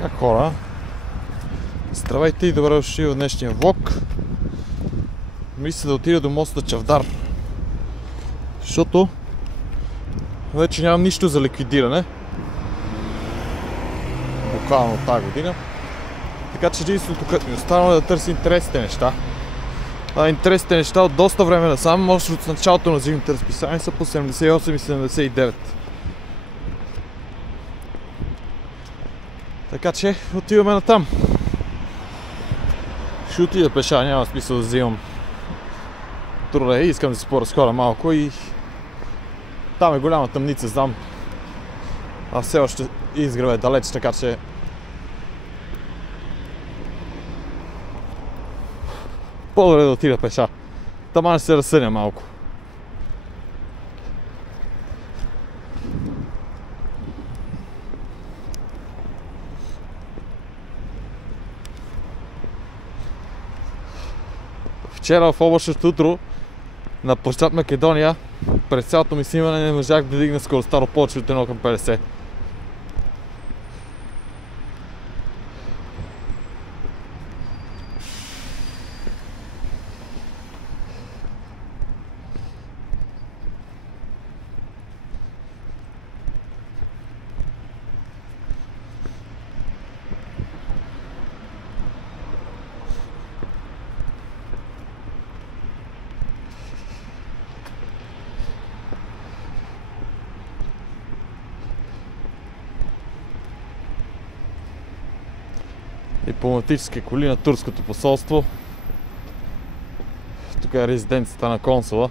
Как хора? Здравейте и добре дошли в днешния влог. Мисля да отида до моста Чавдар, защото вече нямам нищо за ликвидиране. Буквално от тази година. Така че единственото, което ми останало е да търся интересните неща. Интересните неща от доста време насам, може от началото на зимните разписания са по 78 и 79. Така че отиваме натам. Ще отида пеша, няма смисъл да взимам тролей, искам да се поразходя малко и там е голяма тъмница, знам. А все още изгрев е далеч, така че по-добре да отида пеша. Таман ще се разсъня малко. Вчера в облачното утро на площад Македония през цялото ми снимане не можах да дигна скоростта до повече от 1:50. Дипломатически коли на турското посолство. Тук е резиденцията на консула,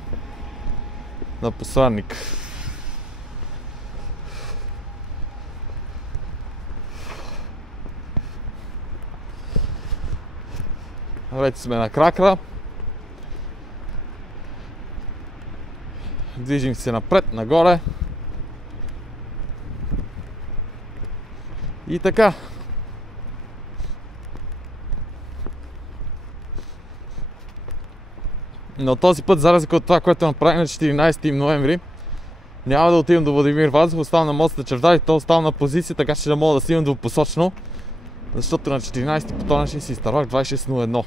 на посланник. Вече сме на Кракра. Движим се напред, нагоре. И така. Но този път, за разлика от това, което направим на 14 ноември, няма да отидем до Владимир Вазов, оставам на моста Чавдар и то оставам на позиция, така че да мога да снимам двупосочно, защото на 14 по този начин си изтървах 26.01.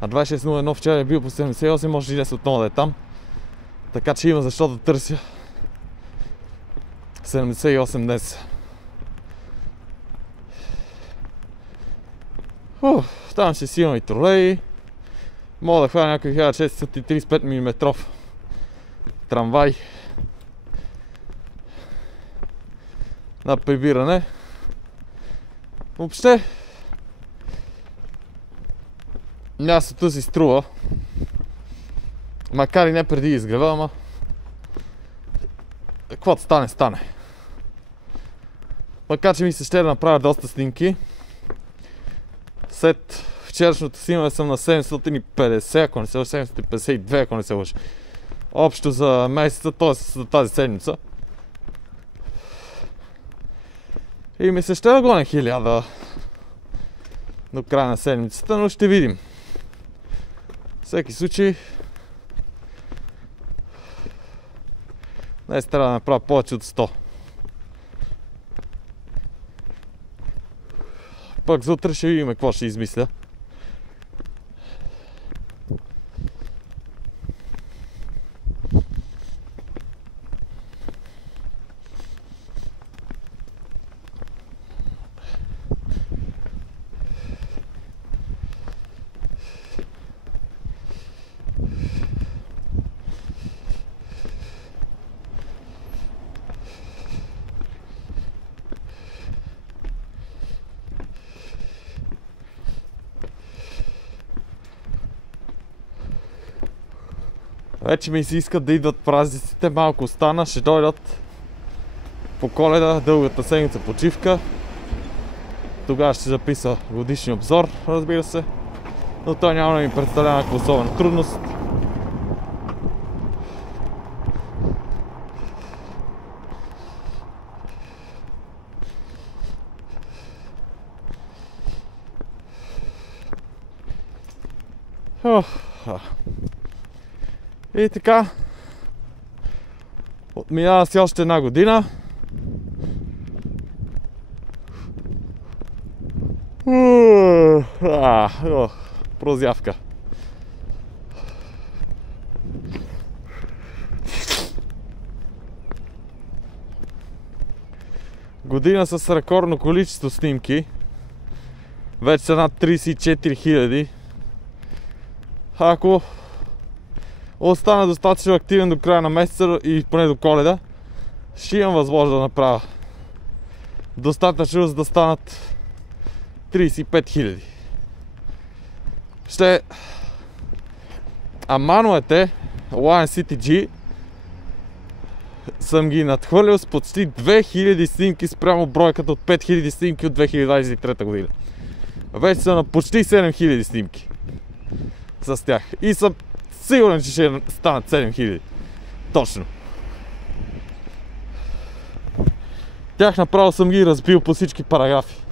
А 26.01 вчера е бил по 78, може и днес отново да е там, така че има защо да търся 78 днес. Там ще си имам и тролей. Мога да хвана някой 1635 мм трамвай на прибиране. Въобще мястото си струва, макар и не преди изгрева, ама каквото стане, стане. Макар че ми се ще да направя доста снимки. След вчерашното снимане съм на 750, ако не се лъжа, 752, ако не се лъжа. Общо за месеца, т.е. за тази седмица. И ми се ще да гоня 1000 до края на седмицата, но ще видим. В всеки случай днес трябва да направя повече от 100. Пък за утре ще видим какво ще измисля. Вече ми се искат да идват празниците, малко остана, ще дойдат по Коледа, дългата седмица почивка. Тогава ще записа годишния обзор, разбира се, но той няма да ми представлява някаква особена трудност. И така, отминава си още една година. Прозявка. Година с рекордно количество снимки. Вече са над 34 000. Ако остана достатъчно активен до края на месеца и поне до Коледа, ще имам възможност да направя достатъчно, за да станат 35 000. Ще амановете Lion City G съм ги надхвърлил с почти 2000 снимки спрямо бройката от 5000 снимки от 2023 година. Вече са на почти 7000 снимки с тях. И съм сигурен, че ще станат 7000. Точно. Тях направо съм ги разбил по всички параграфи.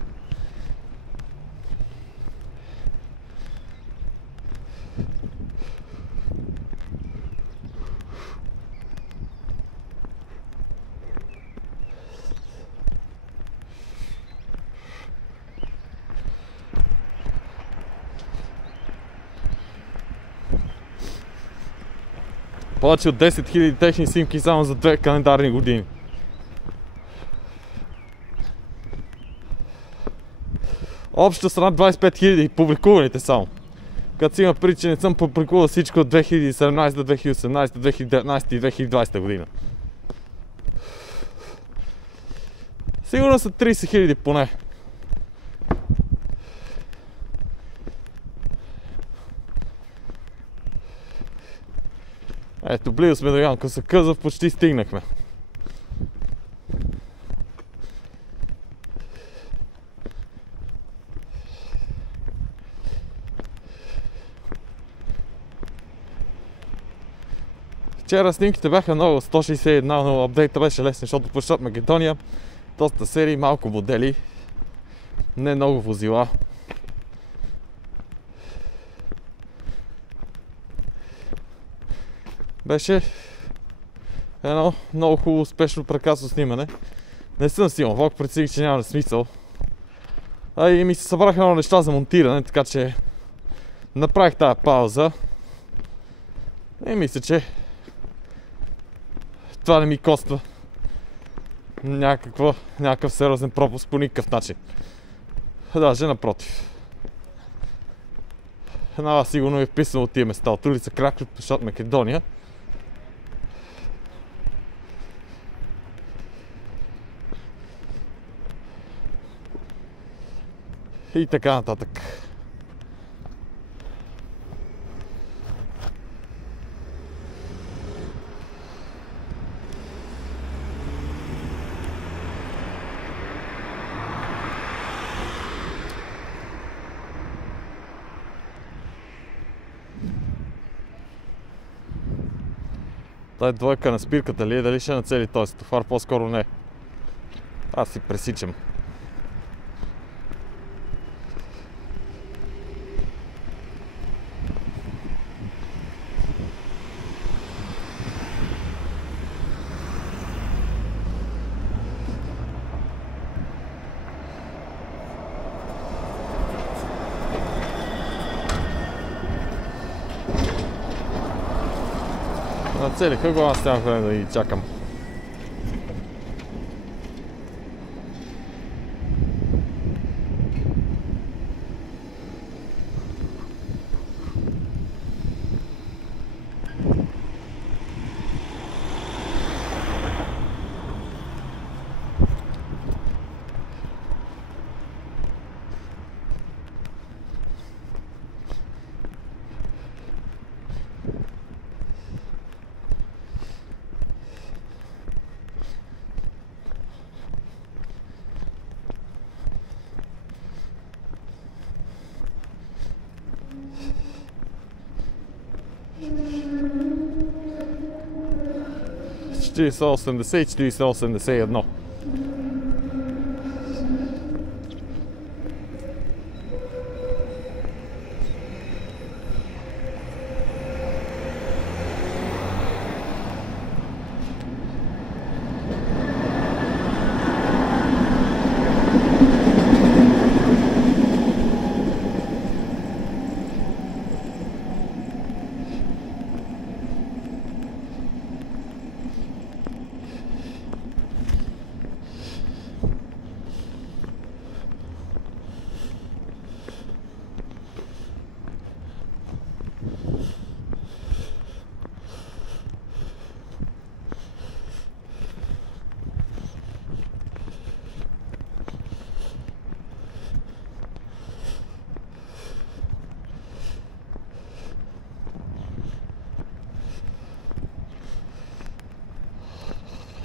Повече от 10 000 техни снимки само за 2 календарни години. Общо са над 25 000 публикуваните само. Като си има преди, че не съм публикувал всичко от 2017, 2018, 2019 и 2020 година. Сигурно са 30 000 поне. Ето, близо сме до Янко Сакъзов, почти стигнахме. Вчера снимките бяха много, 161, но апдейта беше лесен, защото почват Македония. Доста серии, малко модели, не много возила. Беше едно много хубаво, успешно, прекрасно снимане. Не съм снимал влог, прецених, че няма смисъл. А и ми се събраха много неща за монтиране, така че направих тази пауза. И мисля, че това не ми коства някакъв сериозен пропуск по никакъв начин. Даже напротив. Една сигурно е вписано от тия места. От улица Краклюк, пешат Македония. И така нататък. Тая двойка на спирката ли е, дали ще нацели този стовар? По-скоро не. Аз си пресичам. Нацелиха го, аз нямах време да ги чакам. – 4080 и 4081.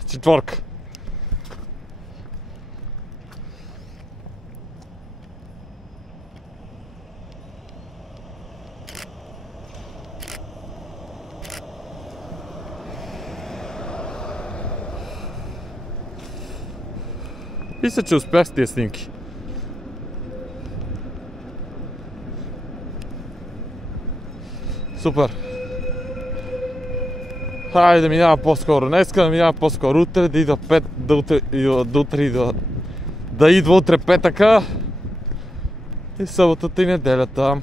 Четворка. Мисля, че успях с тия снимки. Супер. Хайде да минава по-скоро днеска, да минава по-скоро утре, да идва да идва утре петъка и съботата и неделята.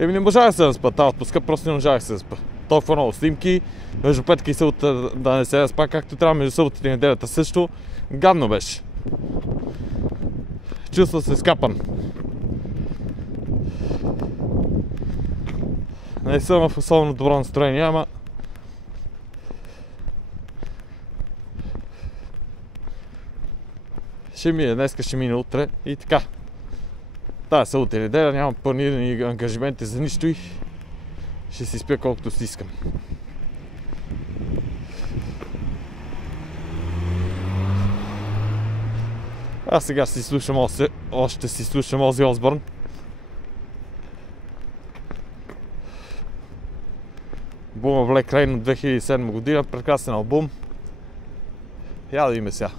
Не можах да се разпа, тази отпуска, просто не можах да се разпа. Толкова много снимки, между петъка и събота да не се разпа както трябва, между съботата и неделята също. Гадно беше. Чувства се скапан. Не съм в особено добро настроение, ама ще мине днеска, ще мине утре и така. Тая събота и неделя нямам планирани ангажименти за нищо и ще си спя колкото си искам. А сега си слушам още си слушам Ози Осбърн. Албума Black Rain от 2007 година, прекрасен албум. Я да видим сега.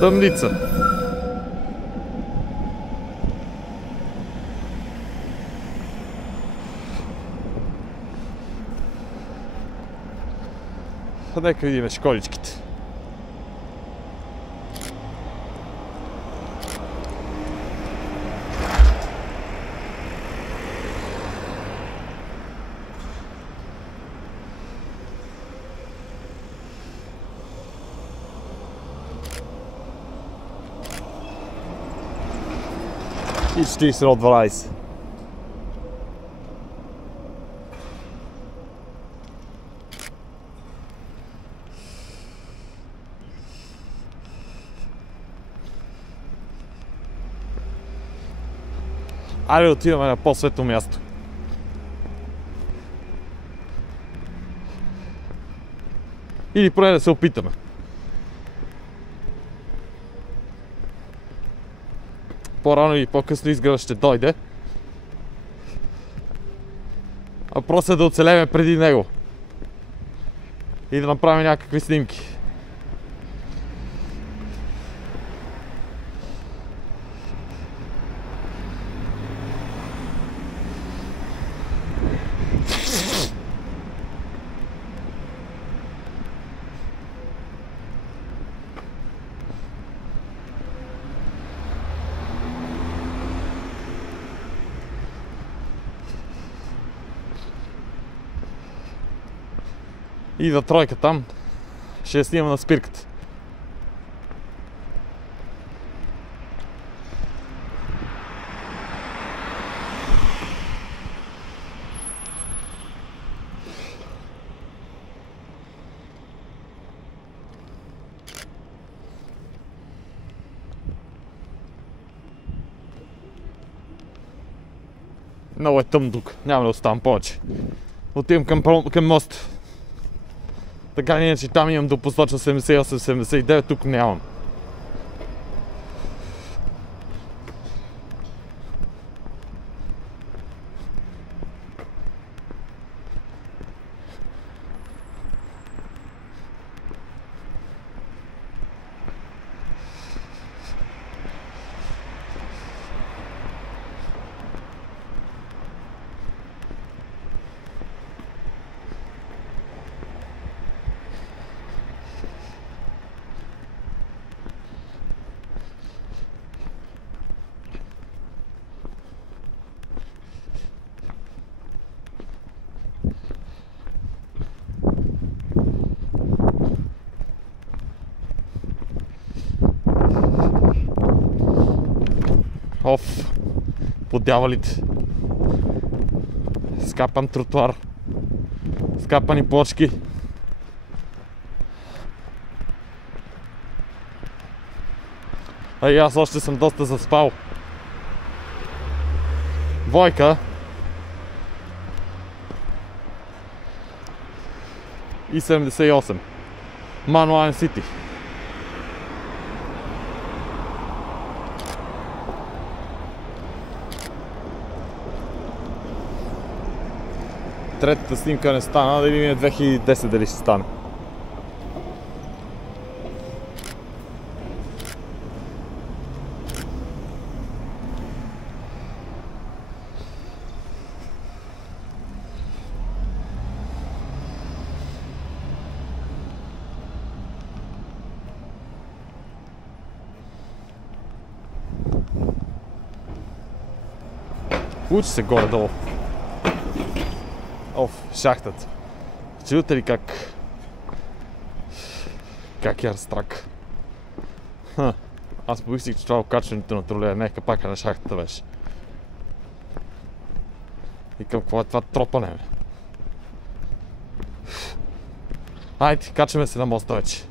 Тъмница. Нека видим школичките. И 40 от 12. Айде отиваме на по-светло място. Или поне да се опитаме. По-рано или по-късно изгрева ще дойде. Въпросът е да оцелеме преди него. И да направим някакви снимки. Идва тройка там, ще я снимам на спирката. Много е тъмно тук, няма да оставам повече. Отивам към моста. Така не, че там имам до посоча 78-79, тук нямам. Оф, по дяволите. Скапан тротуар. Скапани плочки. А и аз още съм доста заспал. Двойка. И 78. Мануайн Сити. Третата снимка не стана, да видим 2010 дали ще стане. Получи се горе-долу. Шахтата. Чуете ли как я разтрак? Аз помислих, че това окачването на тролея, не капака на шахтата беше. И към какво е това тропане, бе? Айде, качваме се на моста вече.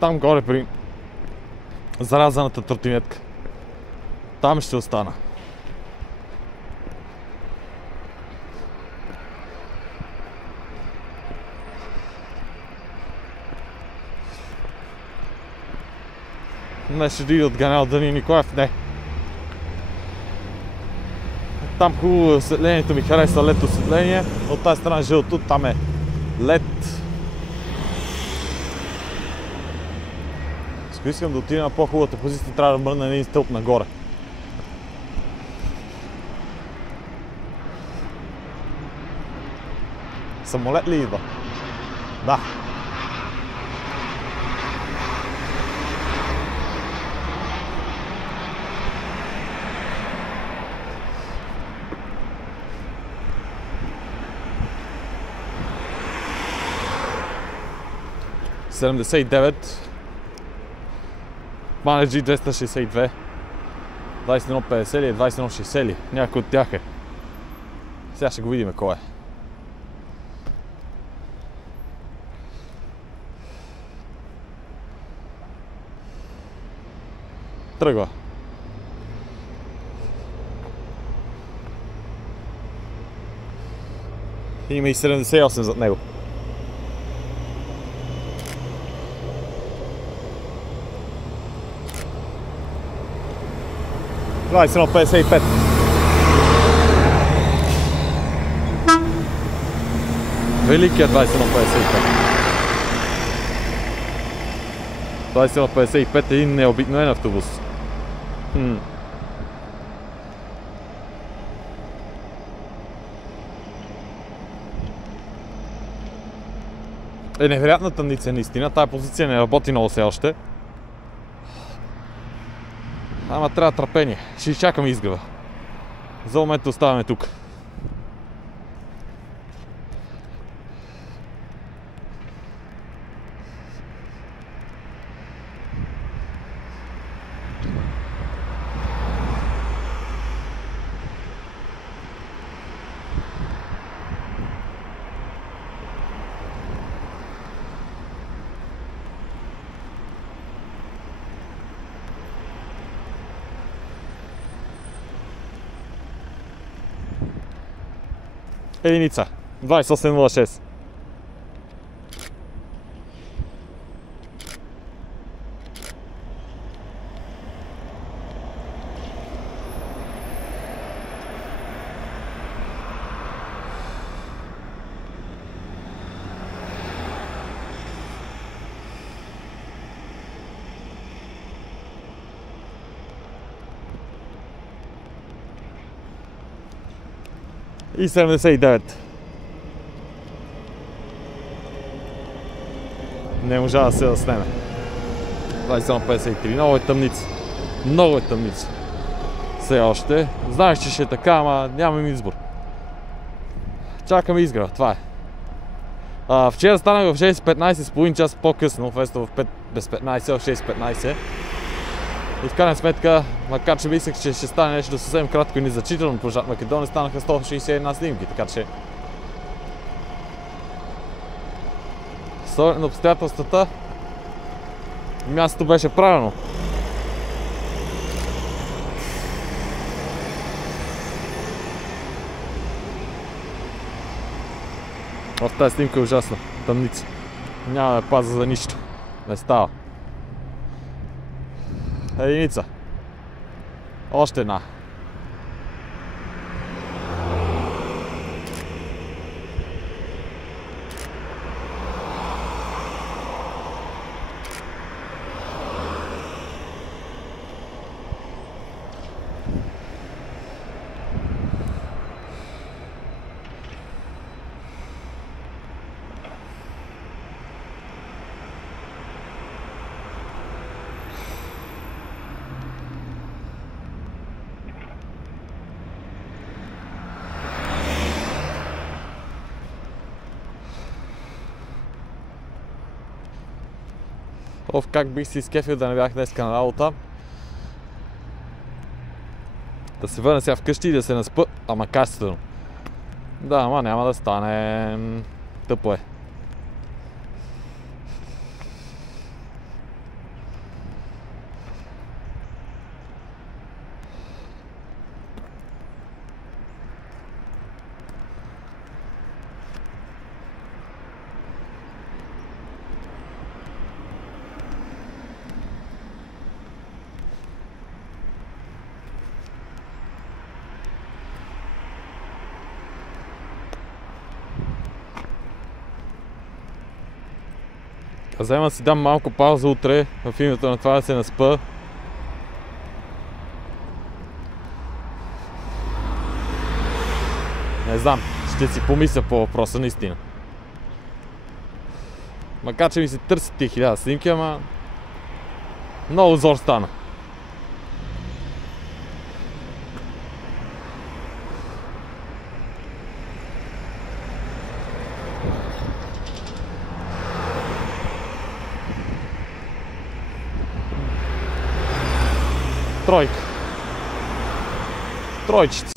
Там горе при зарязаната тротинетка. Там ще остана. Не ще дойде отганял Дани Николаев, не. Там хубаво осветлението ми хареса, лед осветление. От тази страна жълто, там е лед. Ако искам да отида на по-хубавата позиция, трябва да мръдна един стълб нагоре. Самолет ли идва? Да. Мане G262 2150 ли е, 2160 ли? Някой от тях е. Сега ще го видим кой е. Тръгва. Има и 78 зад него. Двадесет 55. Великият 2155. 2155 е един необикновен автобус. Е невероятна тъмница наистина, тая позиция не работи много все още. Ама трябва търпение. Ще изчакаме изгрева. За момента оставаме тук. Единица. 2806. И 79. Не можа да се заснеме. 21.53. Много е тъмница. Много е тъмница. Все още. Знаеш, че ще е така, ама нямам избор. Чакаме изгрева, това е. Вчера станах в 6.15 с половин час по-късно, вместо в 5 без 15, в 6.15. И в крайна сметка, макар че мислех, че ще стане нещо съвсем кратко и незначително по Жак Македония, станаха 161 снимки, така че... С оглед на обстоятелствата, мястото беше правилно. В тази снимка е ужасна. Тъмница. Няма да я паза за нищо. Не става. Единица. Още една. Как бих си изкефил да не бях днеска на работа. Да се върна сега вкъщи и да се наспа, ама качествено. Да, ама няма да стане. Тъпо е. Взема си дам малко пауза утре в името на това да се наспа. Не знам, ще си помисля по въпроса наистина. Макар че ми се търсят тия 1000 снимки, ама много зор стана. Тройка. Тройчица.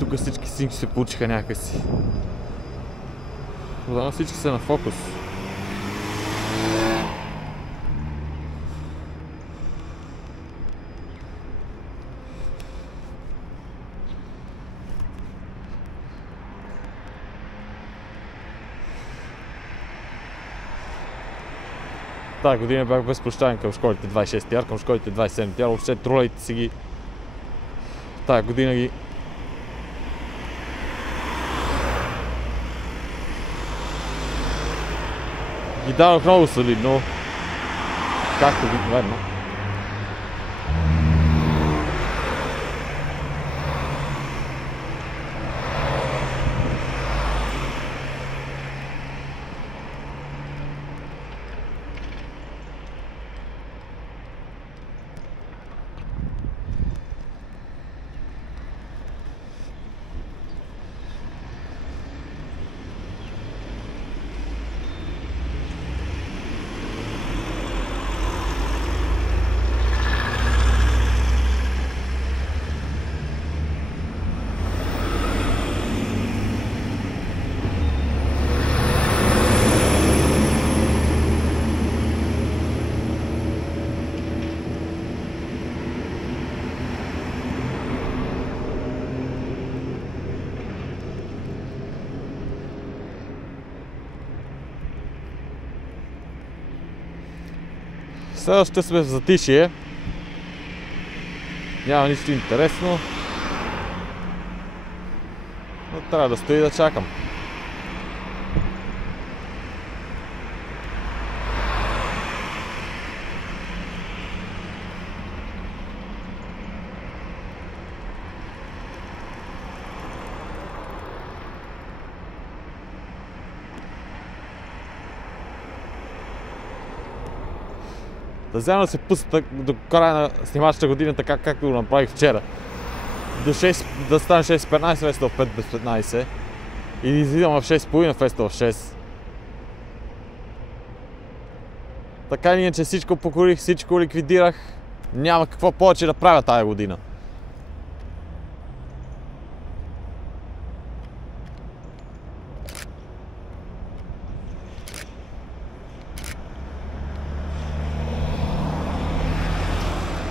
Тук всички снимки се получиха някакси. Да, всички са на фокус. Тази година бях безпощаден към школите 26 яр, към школите 27 яр, въобще тролейте си ги. Тази година ги дадох много солидно, както обикновено. Сега ще сме в затишие. Няма нищо интересно. Но трябва да стои да чакам. Да взема да се пусна до края на снимачната година, така както го направих вчера. До 6, да стане 6:15 вместо в 5 без 15. И да излизам в 6:30 вместо в 6. Така или иначе всичко покорих, всичко ликвидирах. Няма какво повече да правя тая година.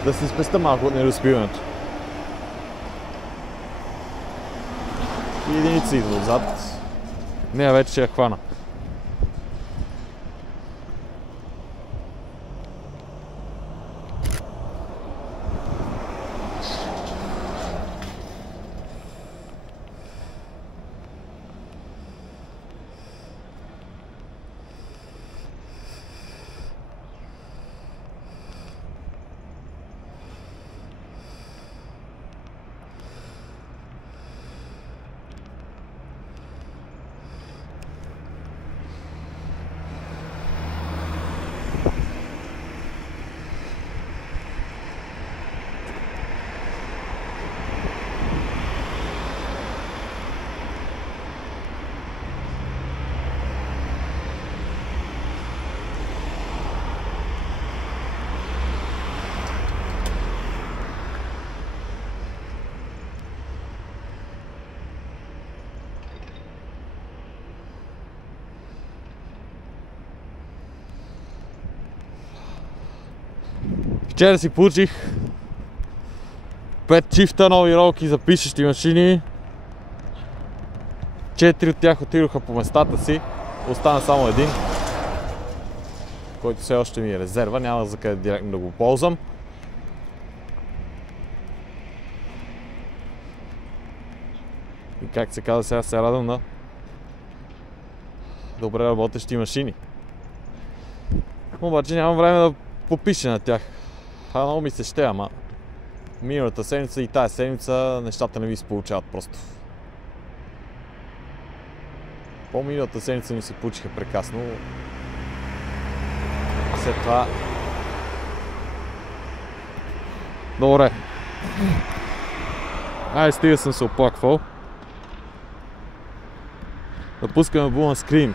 Да се спеста малко от недоспиването. И единица идва отзад. Нея вече ще я хвана. Вчера си получих 5 чифта нови ролки за пишещи машини. 4 от тях отидоха по местата си. Остана само един, който все още ми е резерва. Няма за къде директно да го ползвам. И как се казва, сега се радвам на добре работещи машини. Обаче нямам време да попиша на тях. Много ми се ще, ама миналата седмица и тая седмица нещата не ви се получават просто. По-миналата седмица ми се получиха прекрасно. След това... Добре. Айде, стига съм се оплаквал. Да пускаме Bull and Scream.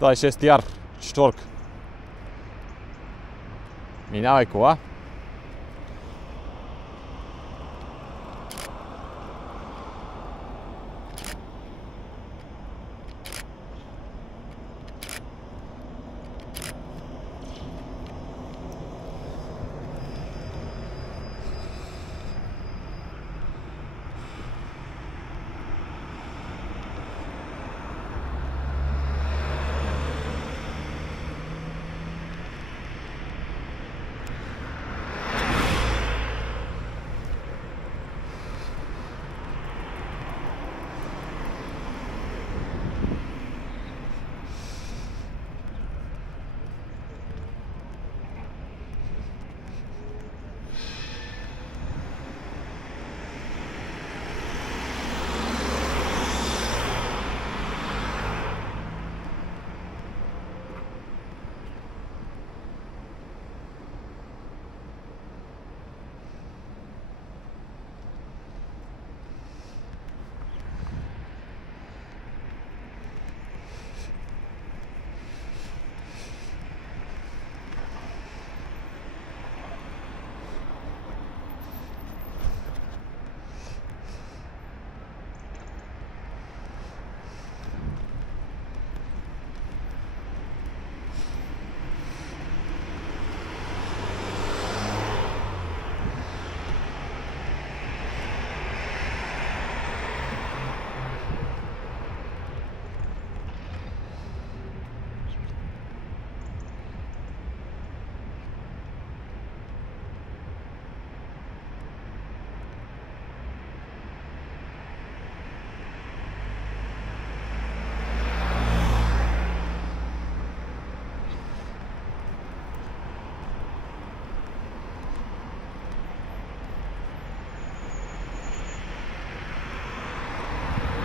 Това е 6 яр, четворка. Минавай кола.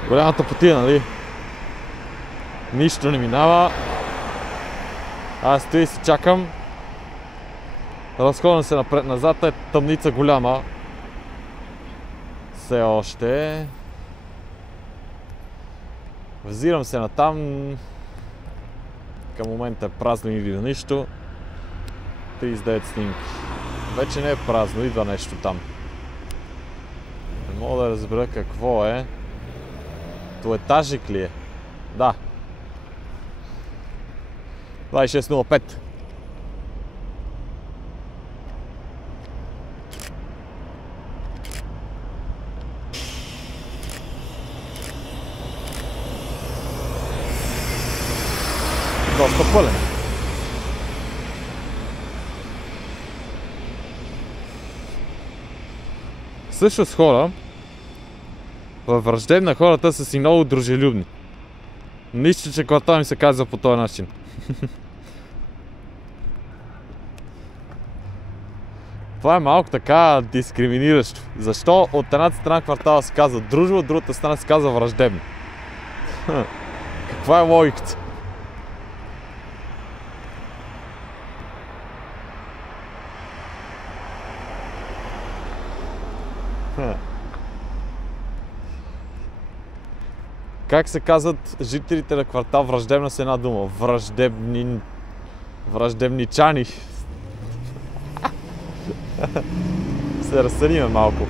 голямата потия, нали? Нищо не минава. Аз стоя и си чакам. Разходвам се напред-назад, е тъмница голяма. Все още. Взирам се натам. Към момента е празно или нищо. 39 снимки. Вече не е празно, идва нещо там. Не мога да разбера какво е. Двуетажник ли е? Да. 2605. Доста пълен. Също с хора, във Враждебна хората са си много дружелюбни. Нищо, че квартал ми се казва по този начин. Това е малко така дискриминиращо. Защо от едната страна квартала се казва Дружба, от другата страна се казва Враждебна? Каква е логиката? Как се казват жителите на квартал Враждебна с една дума? Враждебничани. Се разсъдиме малко.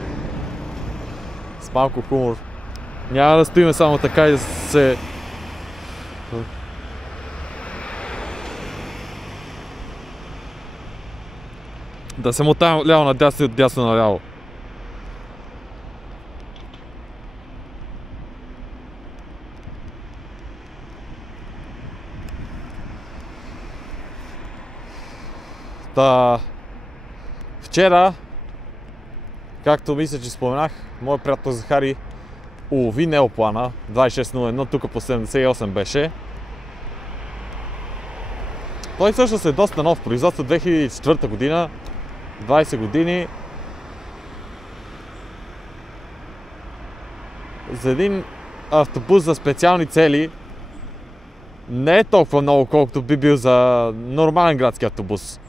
С малко хумор. Няма да стоиме само така и да се... Да се мотаем от ляво надясно и от дясно наляво. Вчера, както мисля, че споменах, моят приятел Захари улови неоплана 2601, тук по 78 беше. Той всъщност е доста нов, производство 2004 година, 20 години. За един автобус за специални цели не е толкова много, колкото би бил за нормален градски автобус.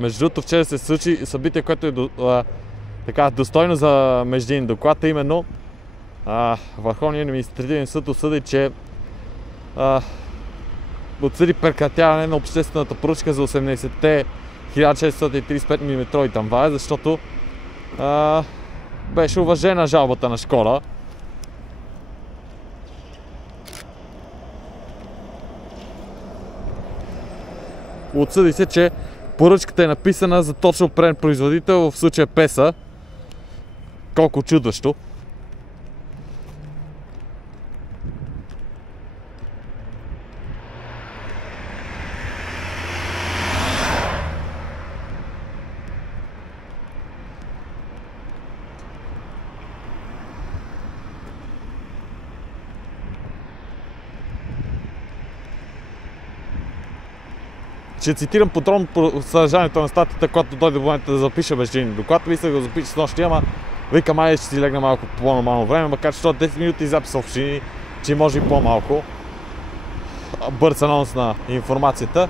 Между другото, вчера се случи събитие, което е така достойно за междинен доклад, а именно Върховният административен съд осъди, че отсъди прекратяване на обществената поръчка за 80-те 1635 мм трамвая, защото беше уважена жалбата на Шкода. Отсъди се, че поръчката е написана за точно определен производител, в случая Песа. Колко чудващо. Ще цитирам подробно по съдържанието на статията, когато дойде в момента да запиша междинен доклад. Мисля да го запиша с нощи, ама викам, айде ще си легна малко по-нормално време, макар че 10 минути запис съобщи, че може и по-малко. Бърз анонс на информацията.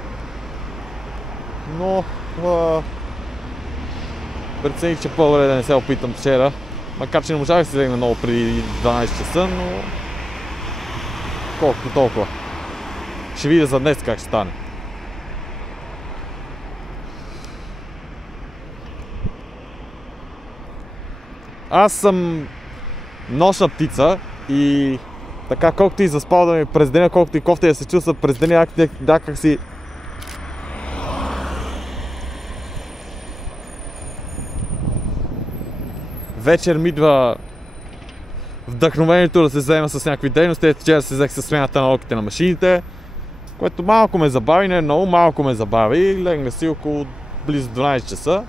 Но прецених, че по-добре да не се опитам вчера, макар че не можах да си легна много преди 12 часа, но колкото толкова. Ще видя за днес как ще стане. аз съм нощна птица и така колкото и заспал да ми през деня, колкото и кофта да се чувства през деня, някак си вечер ми идва вдъхновението да се заема с някакви дейности. Вчера се взех със смяната на оките на машините, което малко ме забави, не много малко ме забави. Легнах си около близо 12 часа.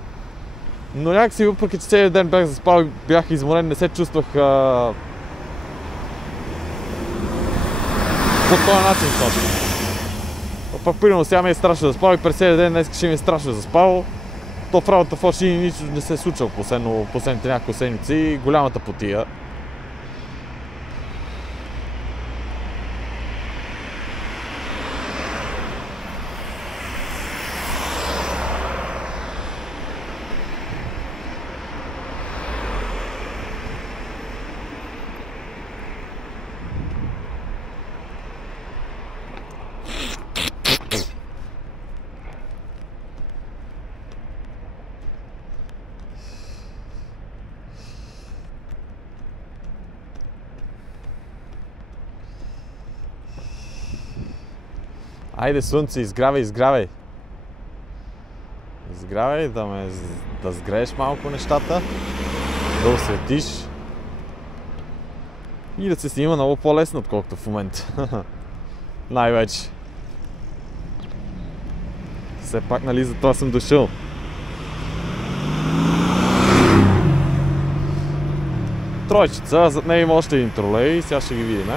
Но някакси, въпреки че целият ден бях заспал и бях изморен, не се чувствах по този начин точно. Пак примерно сега ми е страшно да спал и през целият ден днес ще ми е страшно да заспал. То в работа в очи нищо не се е случило последните няколко седмици, голямата потия. Айде, слънце, изгрявай, изгрявай. Изгрявай, да сгрееш малко нещата, да осветиш и да се снима много по-лесно, отколкото в момента. Най-вече. Все пак, нали, за това съм дошъл. Тройчица, зад нея има още един тролей, сега ще ги видим.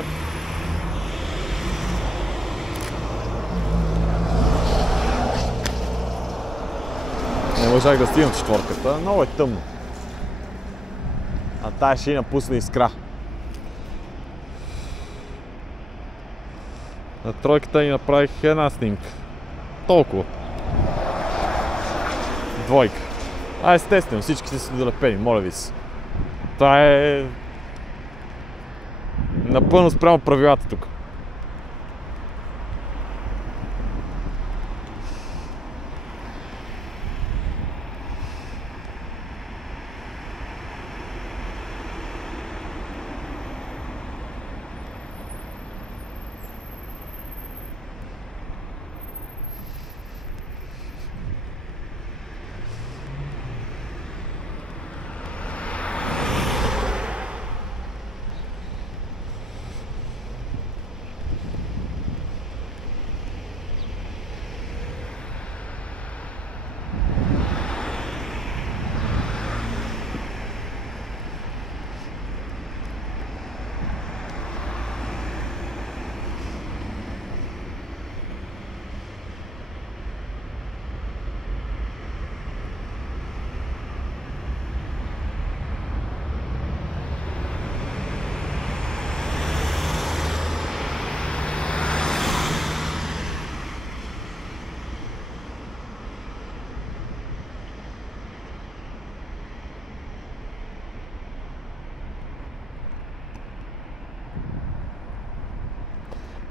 Не можах да стигам четворката, много е тъмно. А тая шина пусна искра. На тройката ни направих една снимка. Толкова. Двойка. Естествено, всички са долепени, моля ви се. Това е напълно спрямо правилата тук.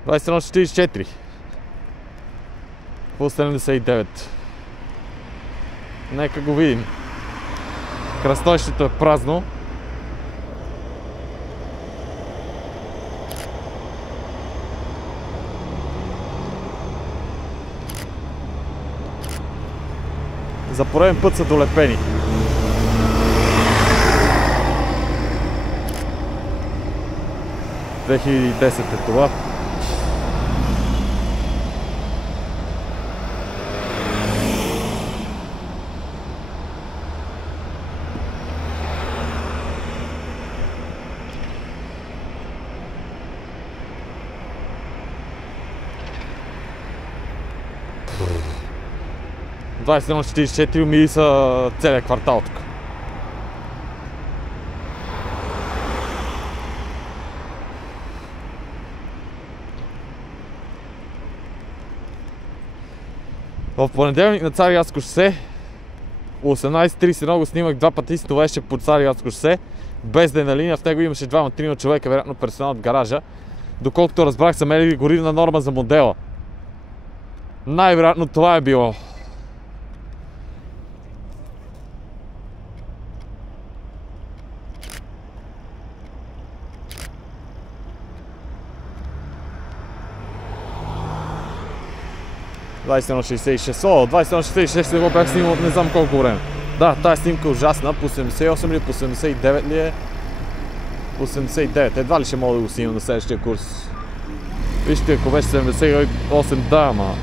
Двадесет 44 по 79. Нека го видим. Кръстовището е празно. За пореден път са долепени. В 2010 е това. В 21:44 мири са целият квартал тук. В понеделник на Цариградско шосе 18:31 го снимах два пъти, с това беше по Цариградско шосе, без да е на линия, в него имаше 2-3 човека, вероятно персонал от гаража. Доколкото разбрах, са мерили горивна норма за модела. Най-вероятно това е било. 21.66. О, 21.66 не го бях снимал от не знам колко време. Да, тази снимка е ужасна. По 78 или по 79 ли е? По 79. Едва ли ще мога да го снимам на следващия курс. Вижте, ако беше 78, да, ама...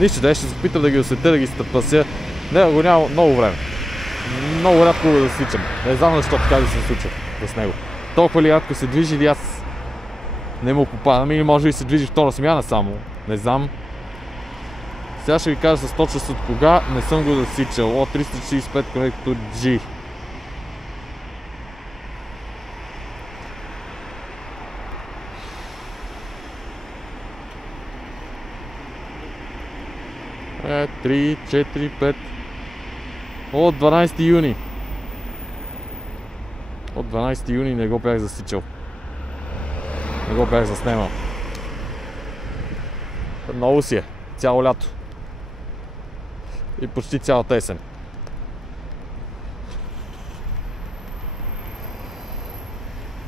Нищо, да ще се опитам да ги осветя, да ги стъпася. Не, го няма много време. Много рядко да свичам. Не знам защо така да се случва с него. Толкова ли рядко се движи или аз не му попадам, или може и се движи втора смяна само. Не знам. Сега ще ви кажа с точност от кога не съм го засичал. О, 345 Connect G. Е, 3, 4, 5. От 12 юни. От 12 юни не го бях засичал. Не го бях заснемал. Много си е. Цяло лято. И почти цялата есен.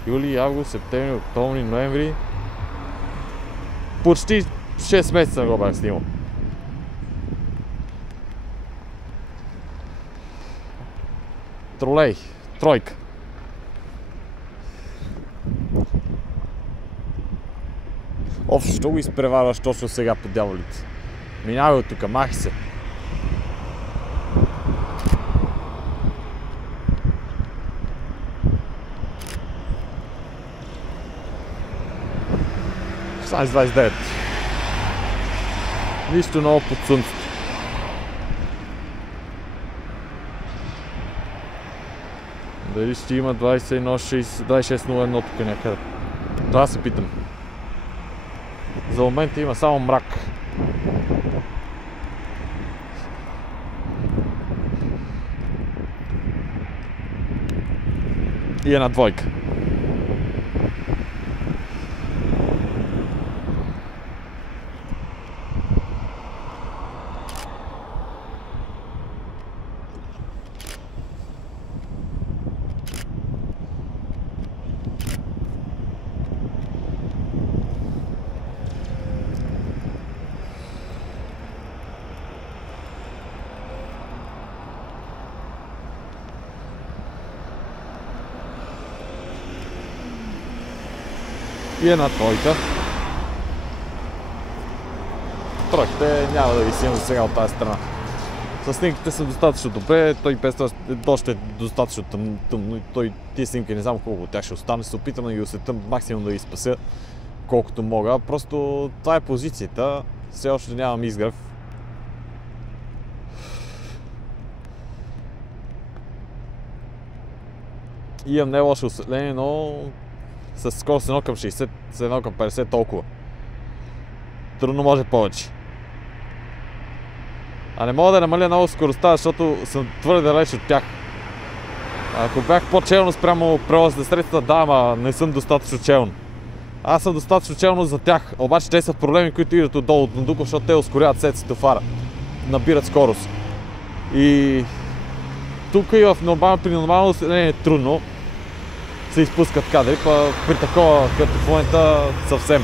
Юли, август, септември, октомври, ноември. Почти 6 месеца не го бях снимал. Тролей. Тройка. Оф, що го изпреварваш точно сега по дяволите? Минавай от тука, махи се. Само 29. Нищо ново под слънцето. Дали ще има 26.01 тук някъде? Това се питам. За момента има само мрак. И една двойка. И една тройка. Тройките няма да ви снимам за сега от тази страна. С снимките са достатъчно добре, той още е достатъчно тъмно и той тия снимки не знам колко от тях ще остане. Се опитам да ги осветам максимум да ги спася колкото мога. Просто това е позицията. Все още нямам изгрев. И имам не лошо осветление, но с скорост 1 към 60, с 1 към 50 толкова. Трудно може повече. А не мога да намаля много скоростта, защото съм твърде далеч от тях. Ако бях по-челно спрямо превозните средства, да, ама не съм достатъчно челно. Аз съм достатъчно челно за тях, обаче те са проблеми, които идват отдолу от Бундуков, защото те ускоряват сетцето фара. Набират скорост. И тук и при нормално осветление е трудно. Се изпускат кадри, при такова като в момента съвсем.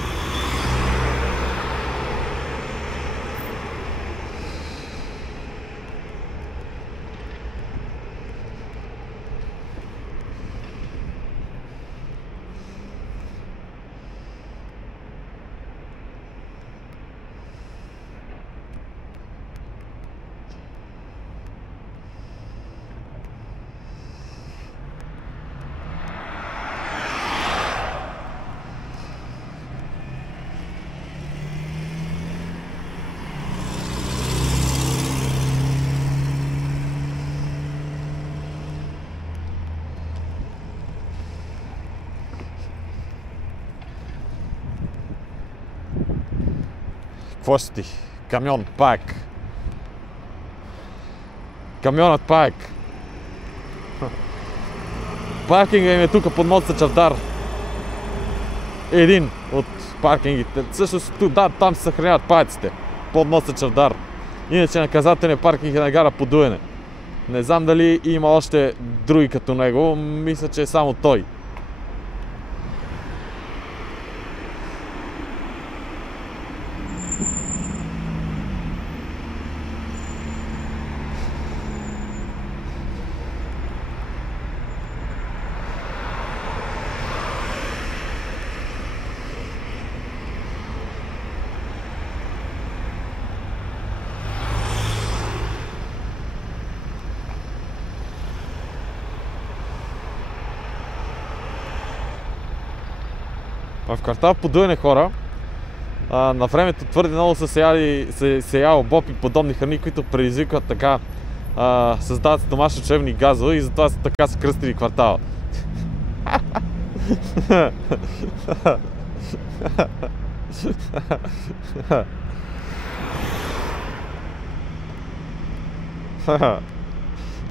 Какво си ти? Камион, пак. Камионът пак. Паркинга им е тук под моста Чавдар. Един от паркингите. Всъщност, да, там се съхраняват паяците. Под моста Чавдар. Иначе наказателният паркинг е на гара Подуене. Не знам дали има още други като него. Мисля, че е само той. В квартал Подуйне хора на времето твърде много са сеяло боб и подобни храни, които предизвикват така, създават стомашно чревни газове и затова така са кръстили квартала.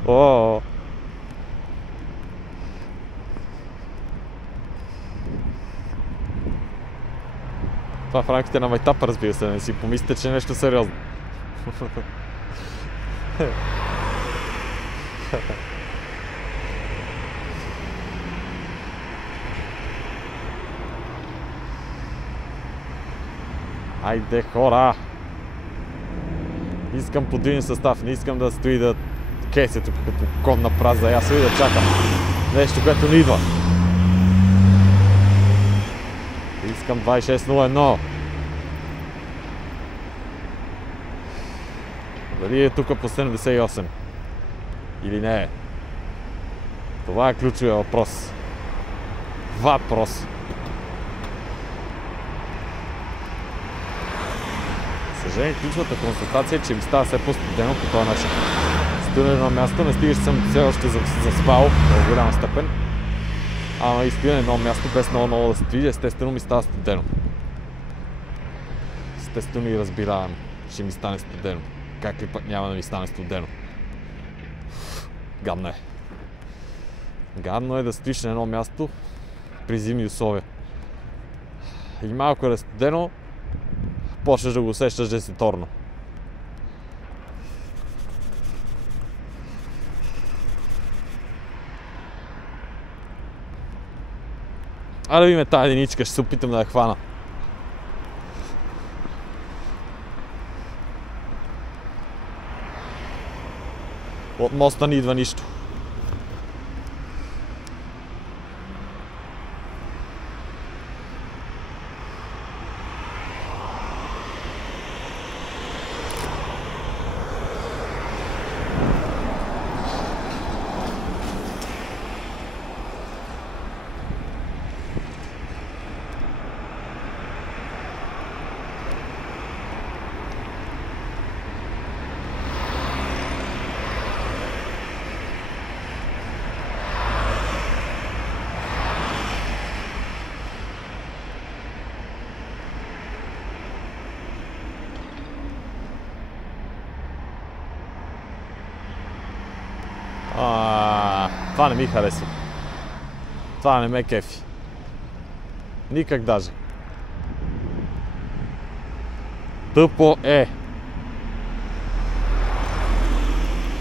О. Това в рамките на майтапа, разбира се, не си помислите, че е нещо сериозно. Айде хора! Искам подвижен състав, не искам да стои да кесе тук като кон на праза, аз стои да чакам нещо, което не идва. Искам 2601. Дали е тук по 78? Или не е? Това е ключовия въпрос. Въпрос. Съжаление, ключовата констатация е, че ми става все по-студено по този начин. Студено място, не стигаш, съм все още заспал в голяма степен. Ама и стоя на едно място, без много да се движи, естествено ми става студено. Естествено и разбирам, че ми стане студено. Как ли пък няма да ми стане студено? Гадно е. Гадно е да стоиш на едно място при зимни условия. И малко да е студено, почваш да го усещаш десеторно. А да видим тази единичка, ще се опитам да я хвана. От моста не идва нищо. Това не ми харесва. Това не ме кефи. Никак даже. Тъпо е.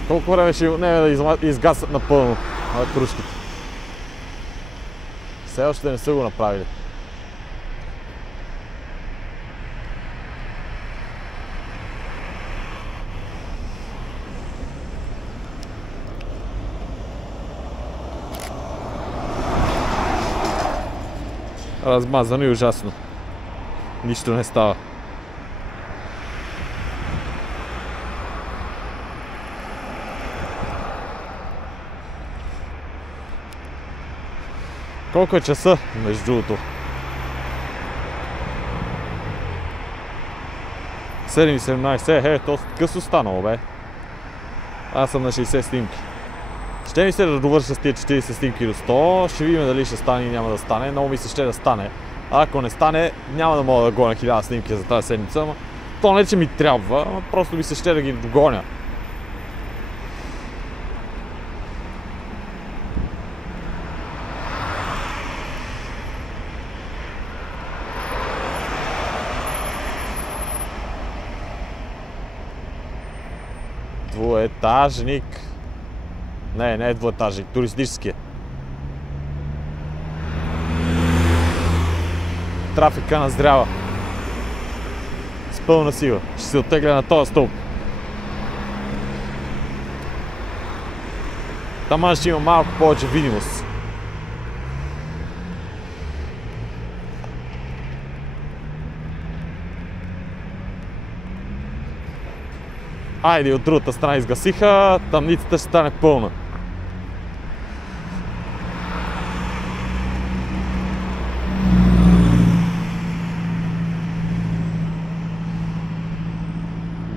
Колко време ще отнеме да изгасят напълно кружките? Все още не са го направили. Размазано и ужасно. Нищо не става. Колко е часа, между другото? 7:17. То късно станало, бе. Аз съм на 60 снимки. Ще ми се да довърша с тия 40 снимки до 100, ще видим дали ще стане и няма да стане. Много ми се ще да стане. А ако не стане, няма да мога да гоня 1000 снимки за тази седмица, ама то не че ми трябва, ама просто ми се ще да ги догоня. Двуетажник. Не е двуетажник, туристическия. Трафика назрява. С пълна сила. Ще се оттегля на този стълб. Там ще има малко повече видимост. Айде, от другата страна изгасиха, тъмницата ще стане пълна.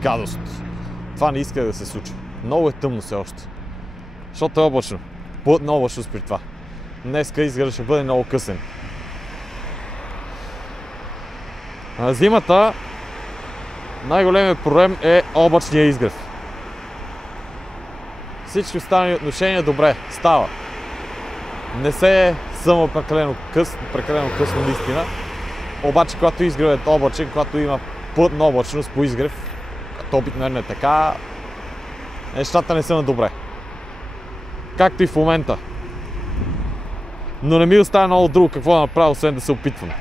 гадост. Това не иска да се случи. Много е тъмно все още. Защото е облачно. Плътна облачност при това. Днеска изгледа ще бъде много късен. На зимата най-големият проблем е облачния изгрев. Всички останали отношения добре, става. Не се е съмъл прекалено късно наистина. Обаче, когато изгревът е облачен, когато има плътна облачност по изгрев, като обикновено е така, нещата не са на добре. Както и в момента. Но не ми остава много друго какво да направя, освен да се опитвам.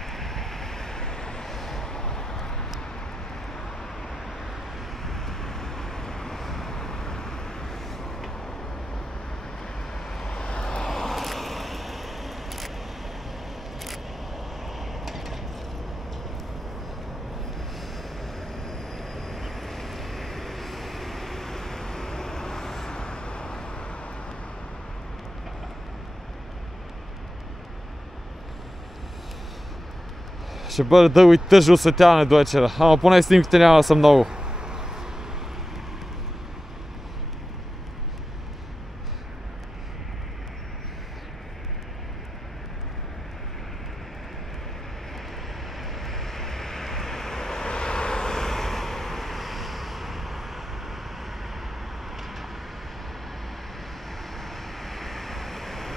Ще бъде дълго и тъжно осветяване до вечера, ама поне снимките няма да са много.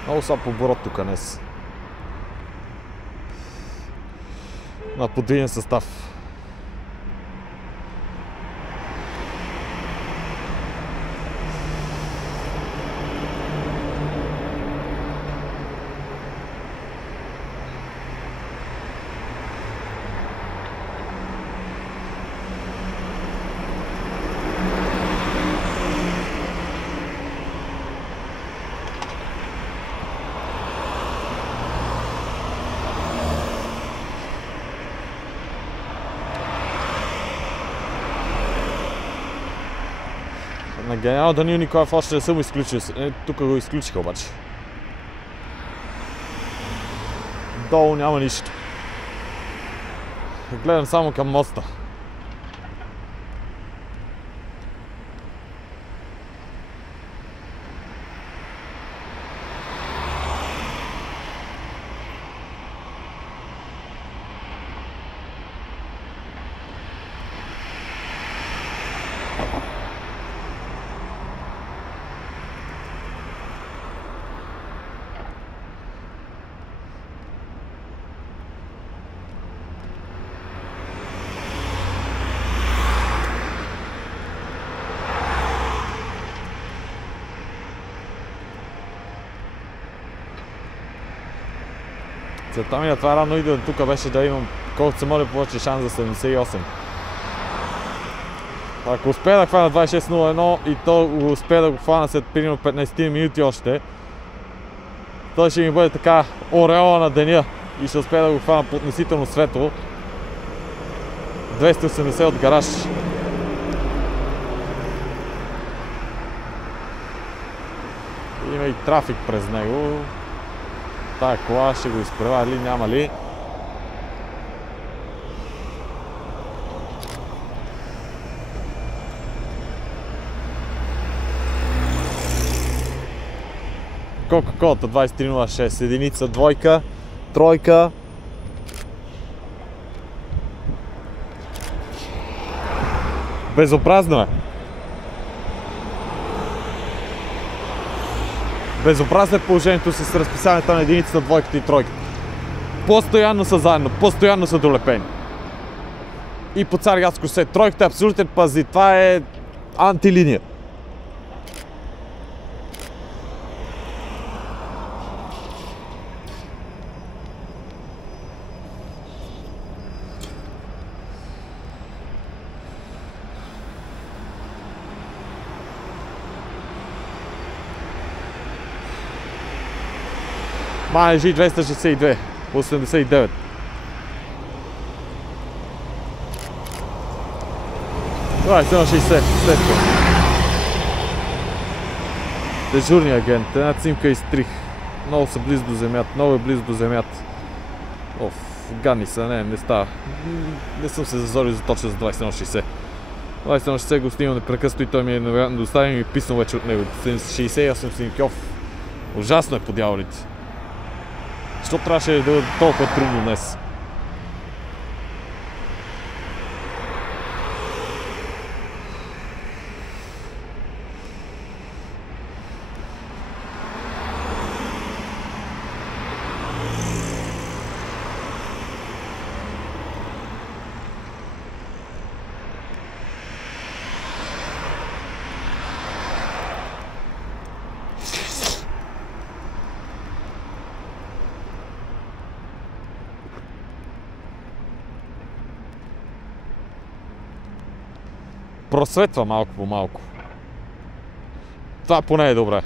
Много слаб оборот тук днес. На подвижен състав. На генерал Данил Николаев още не съм го изключил. Тук го изключиха обаче. Долу няма нищо. Гледам само към моста. Целта ми на това рано идване тук беше да имам колкото се може повече шанс за 78. Ако успея да хвана 26.01 и то го успея да го хвана след примерно 15 минути още, той ще ми бъде така ореола на деня и ще успея да го хвана по относително светло. 280 от гараж. Има и трафик през него. Тая кола ще го изпревари ли, няма ли? Кока-колата 2306, единица, двойка, тройка. Безобразно е. Безобразно е положението с разписанието на единицата, двойката и тройката. Постоянно са заедно, постоянно са долепени. И по Цариградско шосе тройката е абсолютен пази, това е антилиния. Манежи 262, 89. Това е 160, след това. Дежурния агент, една цимка изтрих. Много са близо до земята, много е близо до земята. Гадни са, не става. Не съм се зазорил за точно за 2160. 21 ще се го снимам непрекъснато и той ми е невероятно доставен и ми е писнал вече от него. 68 снимков. Ужасно е по дяволите. Защо трябваше да бъде толкова трудно днес? Просветва малко по малко. Това поне е добре.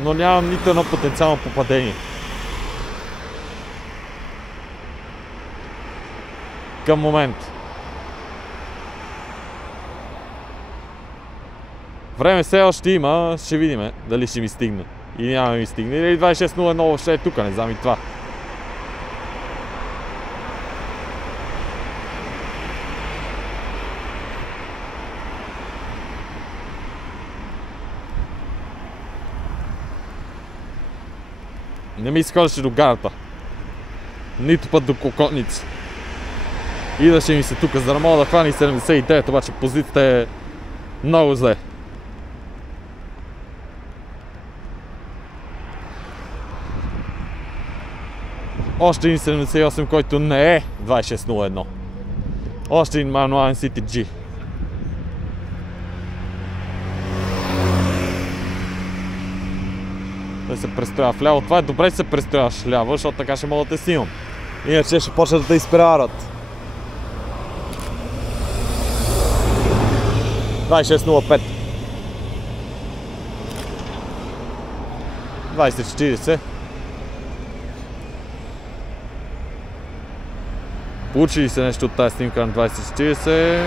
Но нямам нито едно потенциално попадение. Към момент. Време все още има, ще видим дали ще ми стигне. И няма да ми стигне. Или 26.01 ще е тук, не знам и това. Не ми изходеше до гарата. Нито път до Кокотница. Идаше ми се тук, за да мога да хвани 79, обаче позицията е много зле. Още един 78, който не е 26.01. Още един мануален CTG. Да се престоя вляво. Това е добре, че се престояваш вляво, защото така ще мога да те снимам. Иначе ще почнат да те изпреварват. 26.05. 20.40. Получи ли се нещо от тази снимка на 20.40?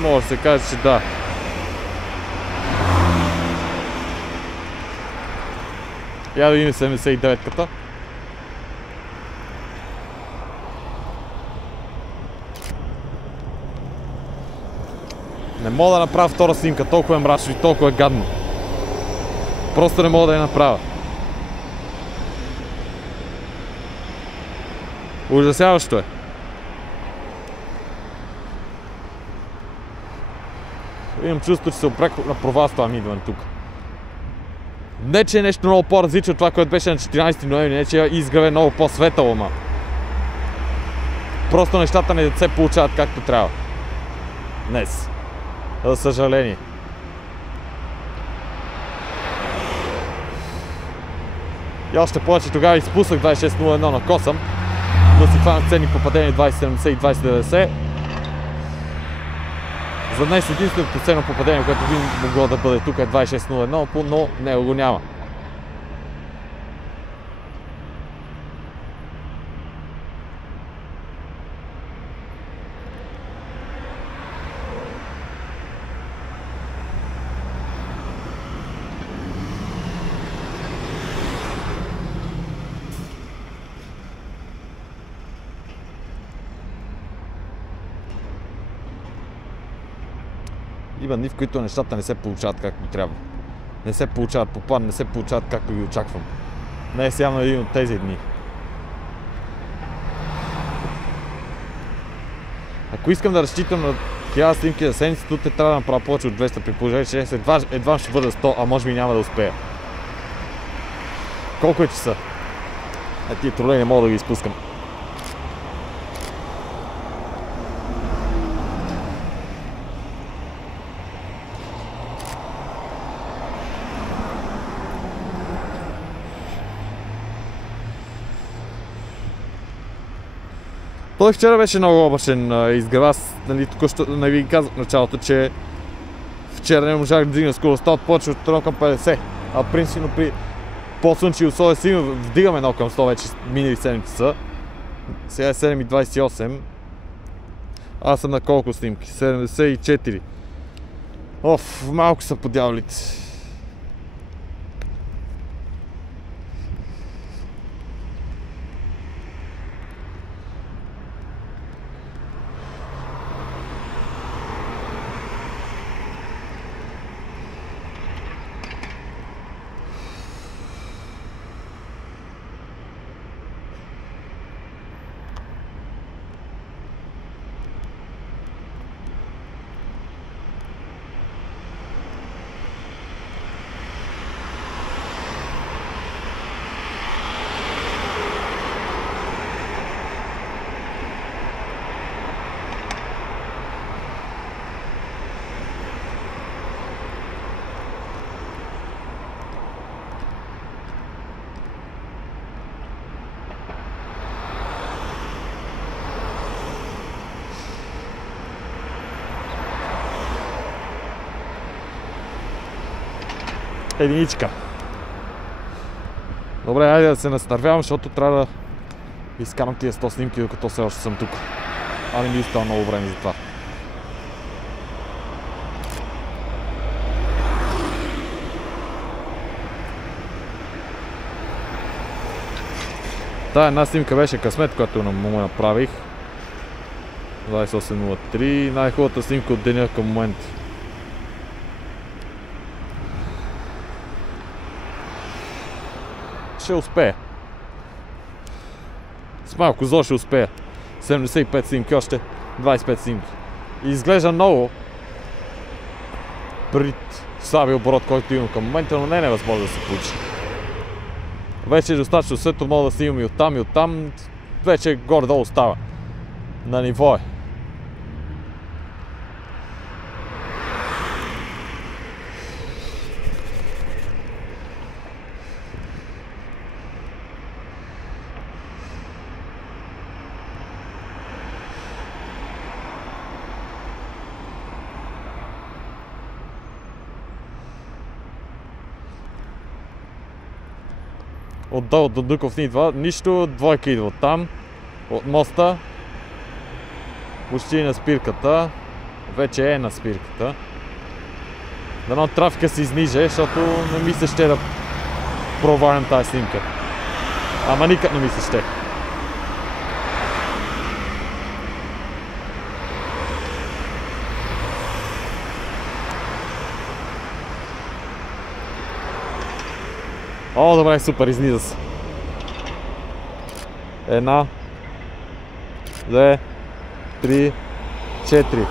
Може да се каже, че да. Я да видим 79-ката. Не мога да направя втора снимка, толкова е мрачно и толкова е гадно. Просто не мога да я направя. Ужасяващо е. Имам чувство, че се опреквам на провал с това ми идване тук. Не, че е нещо много по-различно от това, което беше на 14 ноември, не, че изгрев е много по-светъл, ама. Просто нещата не се получават както трябва. Днес. За съжаление. И още повече тогава изпуснах 26.01 на косъм. Да си хванах ценни попадения 20.70 и 20.90. За днес единственото ценно попадение, което би могло да бъде тук е 26.01, но него го няма. Има дни, в които нещата не се получават както трябва. Не се получават по план, не се получават както ги очаквам. Не е явно един от тези дни. Ако искам да разчитам на 1000 снимки за седмицата, тут трябва да направя повече от 200 при положение, че едва ще бъда 100, а може би няма да успея. Колко е часа? Тия тролей не мога да ги изпускам. Той вчера беше много облачен изгрева. Нали, току-що не ви казах в началото, че вчера не можах да дигна скоростта от повече от 1 към 50. А принципно при по-слънчеви условия си вдигаме 1 към 100 вече минали 7 часа. Сега е 7.28. Аз съм на колко снимки? 74. Оф, малко са по дяволите. Единичка. Добре, айде да се настървявам, защото трябва да изкарам тия 100 снимки, докато все още съм тук. А не ми остава много време за това. Та една снимка беше късмет, която му направих. 28.03, най-хубавата снимка от деня към момента. Ще успея. С малко зло ще успея. 75 снимки, още 25 снимки. И изглежда много при слабия оборот, който имам към момента, но не е невъзможно да се получи. Вече е достатъчно, след мога да снимам и оттам, вече горе-долу става. На ниво е. Отдолу до Дуков ни идва нищо, двойка идва оттам, от моста, почти на спирката, вече е на спирката. Дано трафика се изниже, защото не ми се ще да провалям тази снимка. Ама никак не ми се ще. О, добре, супер, изниза се. Една, две, три, четири.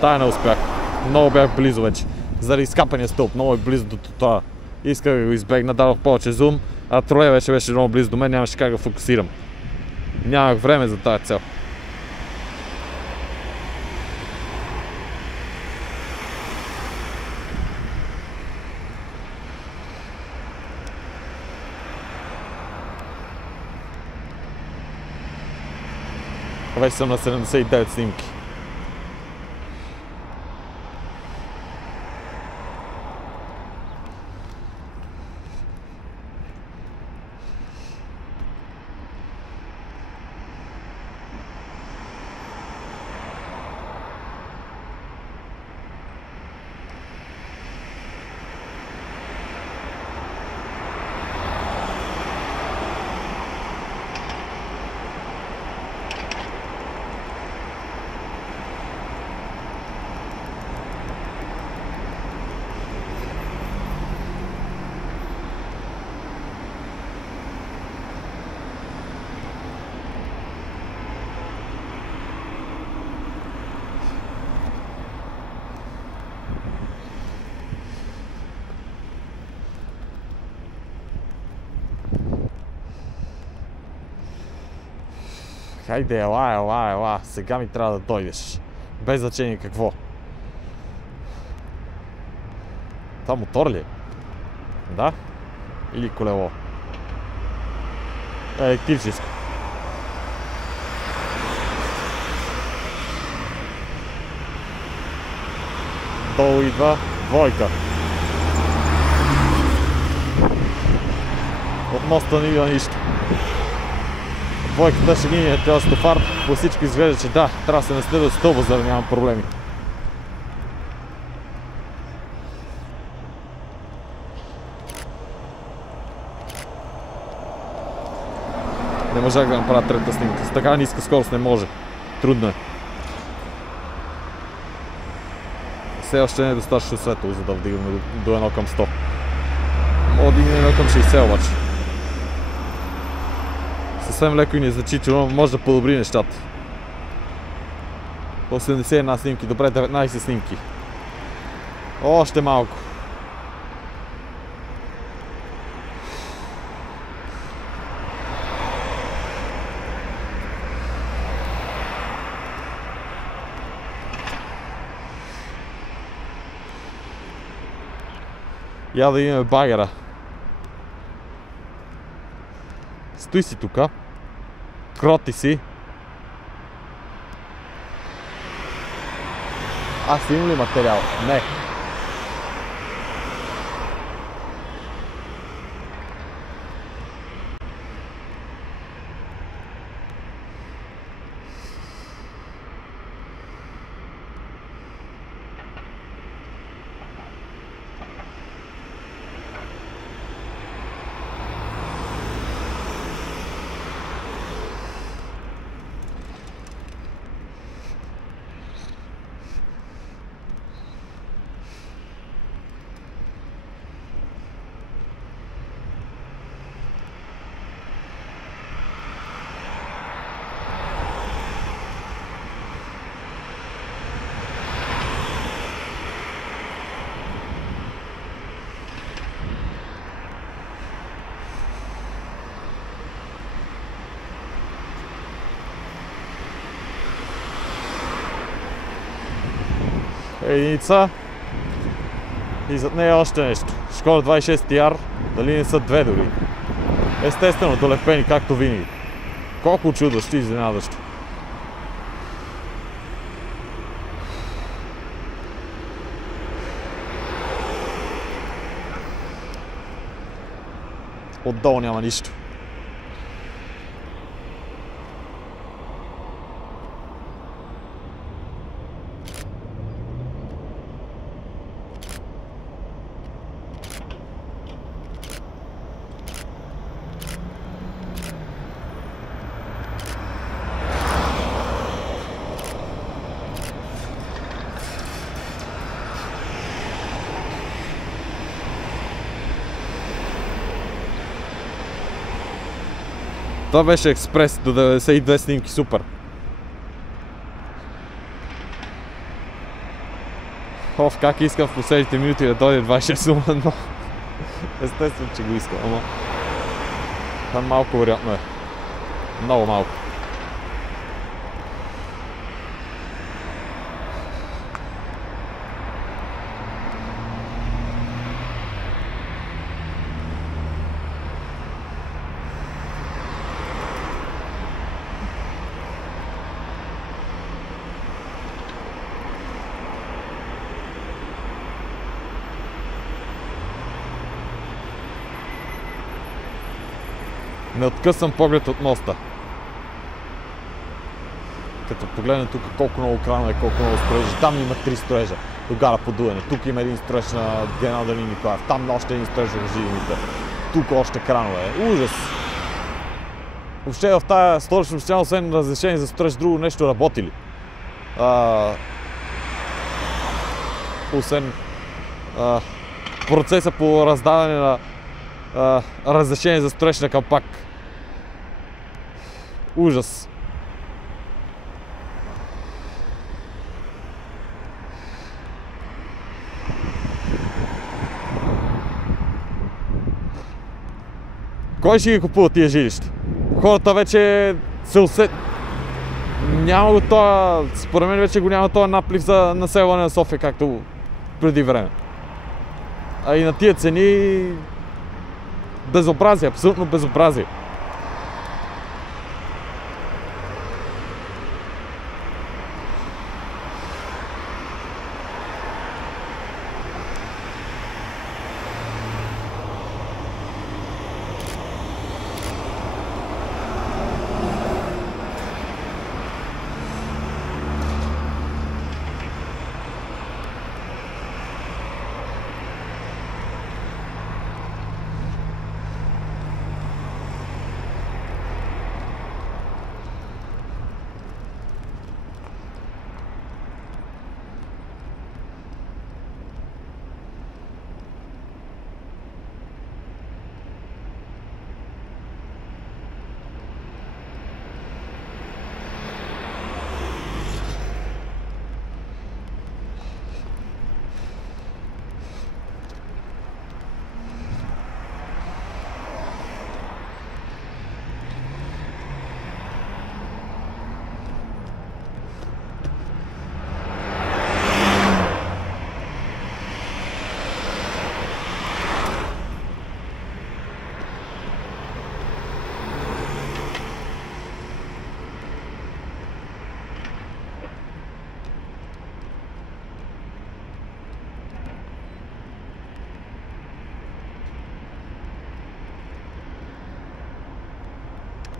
Тая не успях. Много бях близо вече. Заради изкапания стълб, много е близо до това. Исках да го избегна, дадох повече зум, а тролея беше много близо до мен, нямаше как да фокусирам. Нямах време за тази цел. Вече съм на 79 снимки. Хайде, ела, сега ми трябва да дойдеш. Без значение какво. Това мотор ли е? Да? Или колело? Електрическо. Долу идва двойка. От моста не идва нищо. Двойката ще ги трябва стофар, по всичко изглежда, че да, трябва да се наследа от стълба, за да нямам проблеми. Не можах да направя трета снимка, с така ниска скорост не може. Трудно е. Все още не е достатъчно светло, за да вдигаме до 1 към 100. Мога да дигне 1 към 60 обаче. Съвсем леко и незначително, може да подобри нещата. 81 снимки, добре, 19 снимки. Още малко. Я да имаме багера. Стои си тука. Кроти си. Аз имам ли материал? Не. Единица и зад нея още нещо. Шкода 26 TR, дали не са две дори. Естествено, долепени, както винаги. Колко чудващо и изненадващо. Отдолу няма нищо. Това беше експрес до 92 снимки, супер. Оф, как искам в последните минути да дойде 26:01. Естествено, че го искам, ама там малко вероятно е. Много малко. Не откъсвам поглед от моста. Като погледна тук колко много кранове, колко много строежи. Там има 3 строежа до гара Подуяне. Тук има един строеж на генерал Даниил Николаев. Там още един строеж в Жилините. Тук още кранове. Ужас! Въобще в тази столична община, освен разрешение за строеж, друго нещо работи ли? Освен процеса по раздаване на разрешение за строеж на капак. Ужас. Кой ще ги купува тия жилища? Хората вече се усет... Няма го това... Според мен вече го няма този наплив за населване на София, както преди време. А и на тия цени... Безобразие, абсолютно безобразие.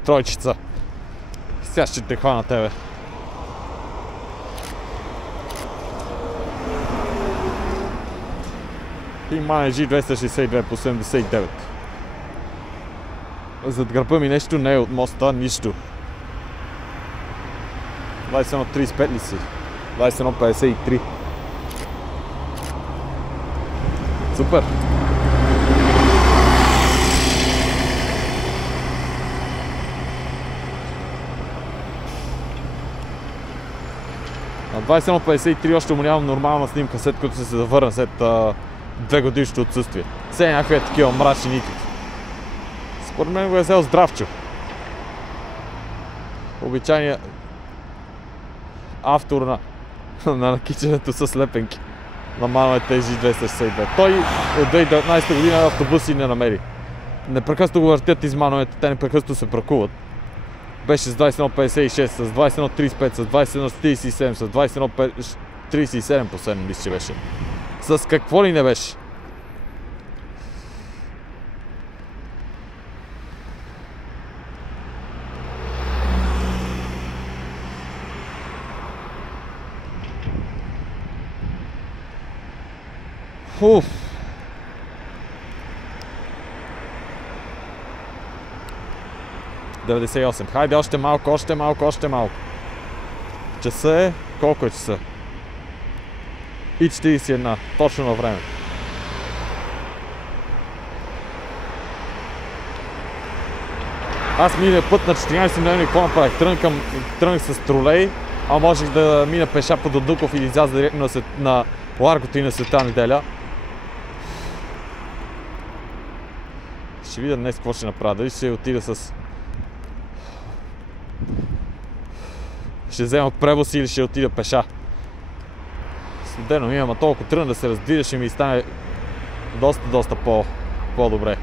тройчица. Сега ще те хвана тебе. И мане G262 по 79. Зад гърба ми нещо не е от моста, нищо. 21.35 ли си? 21.53. Супер! На 21.53 още му нямам нормална снимка, след като се завърна след 2 годишното отсъствие. Все някакви такива мрачни никакви. Според мен го е взел здравчо. Обичайният автор на накичането с лепенки на Manuet G262. Той от 2019 година автобуси не намери. Непрекъснато го въртят из Manuet, те непрекъснато се бракуват. Беше с 21.56, с 21.35, с 21.37, с 21.37 последно мисля, че беше. С какво ли не беше? Уф. ...98. Хайде още малко, още малко, още малко. Часа е... Колко е часа? И 41. Точно на време. Аз мине път на 14 дневни, какво направих? Тръгнах с тролей, а можех да мина пеша по Додуков или изляза директно на Ларгото и на Света неделя. Ще видя днес какво ще направя. Дали ще отида с... Ще взема превоз или ще отида пеша. Студено ми, ама толкова тръгна да се раздвижа, ще ми стане доста по-добре.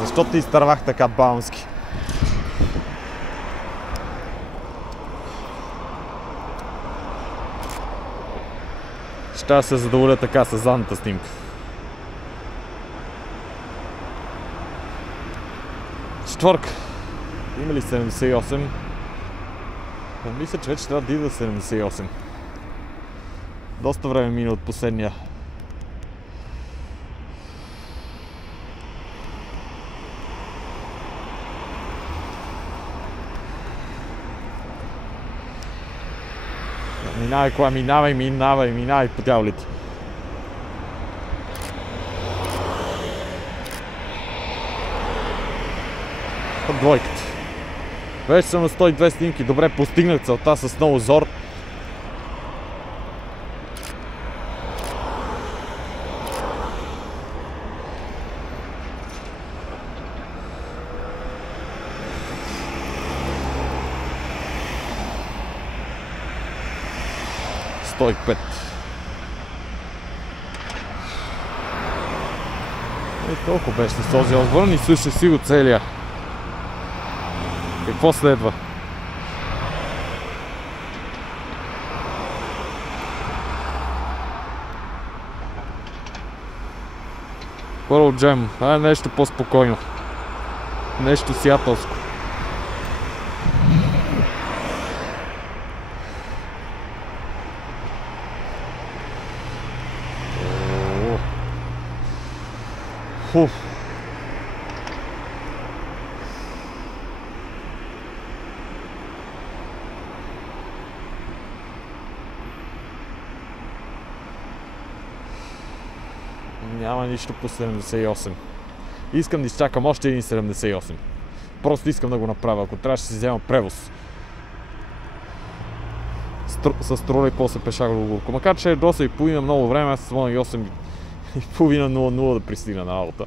Защо ти изтървах така баунски? Ще се задоволя така с задната снимка. Четвърка. Има ли 78? Мисля, че вече трябва да идва 78. Доста време мина от последния. Минавай, кола, минавай по дяволите. Двойката. Вече съм на 102 снимки. Добре, постигнах целта с много зор. И 5. И толкова беше с този отвърн и слуша си го целия. Какво следва? Pearl Jam. Нещо по-спокойно. Нещо сиатълско. Фуф. Няма нищо по 78. Искам да изчакам още един 78. Просто искам да го направя, ако трябваше да си взема превоз. С трола и после пеша до Горко. Макар че е доста и половина много време, аз с 8 и половина 00 да пристигна на работа.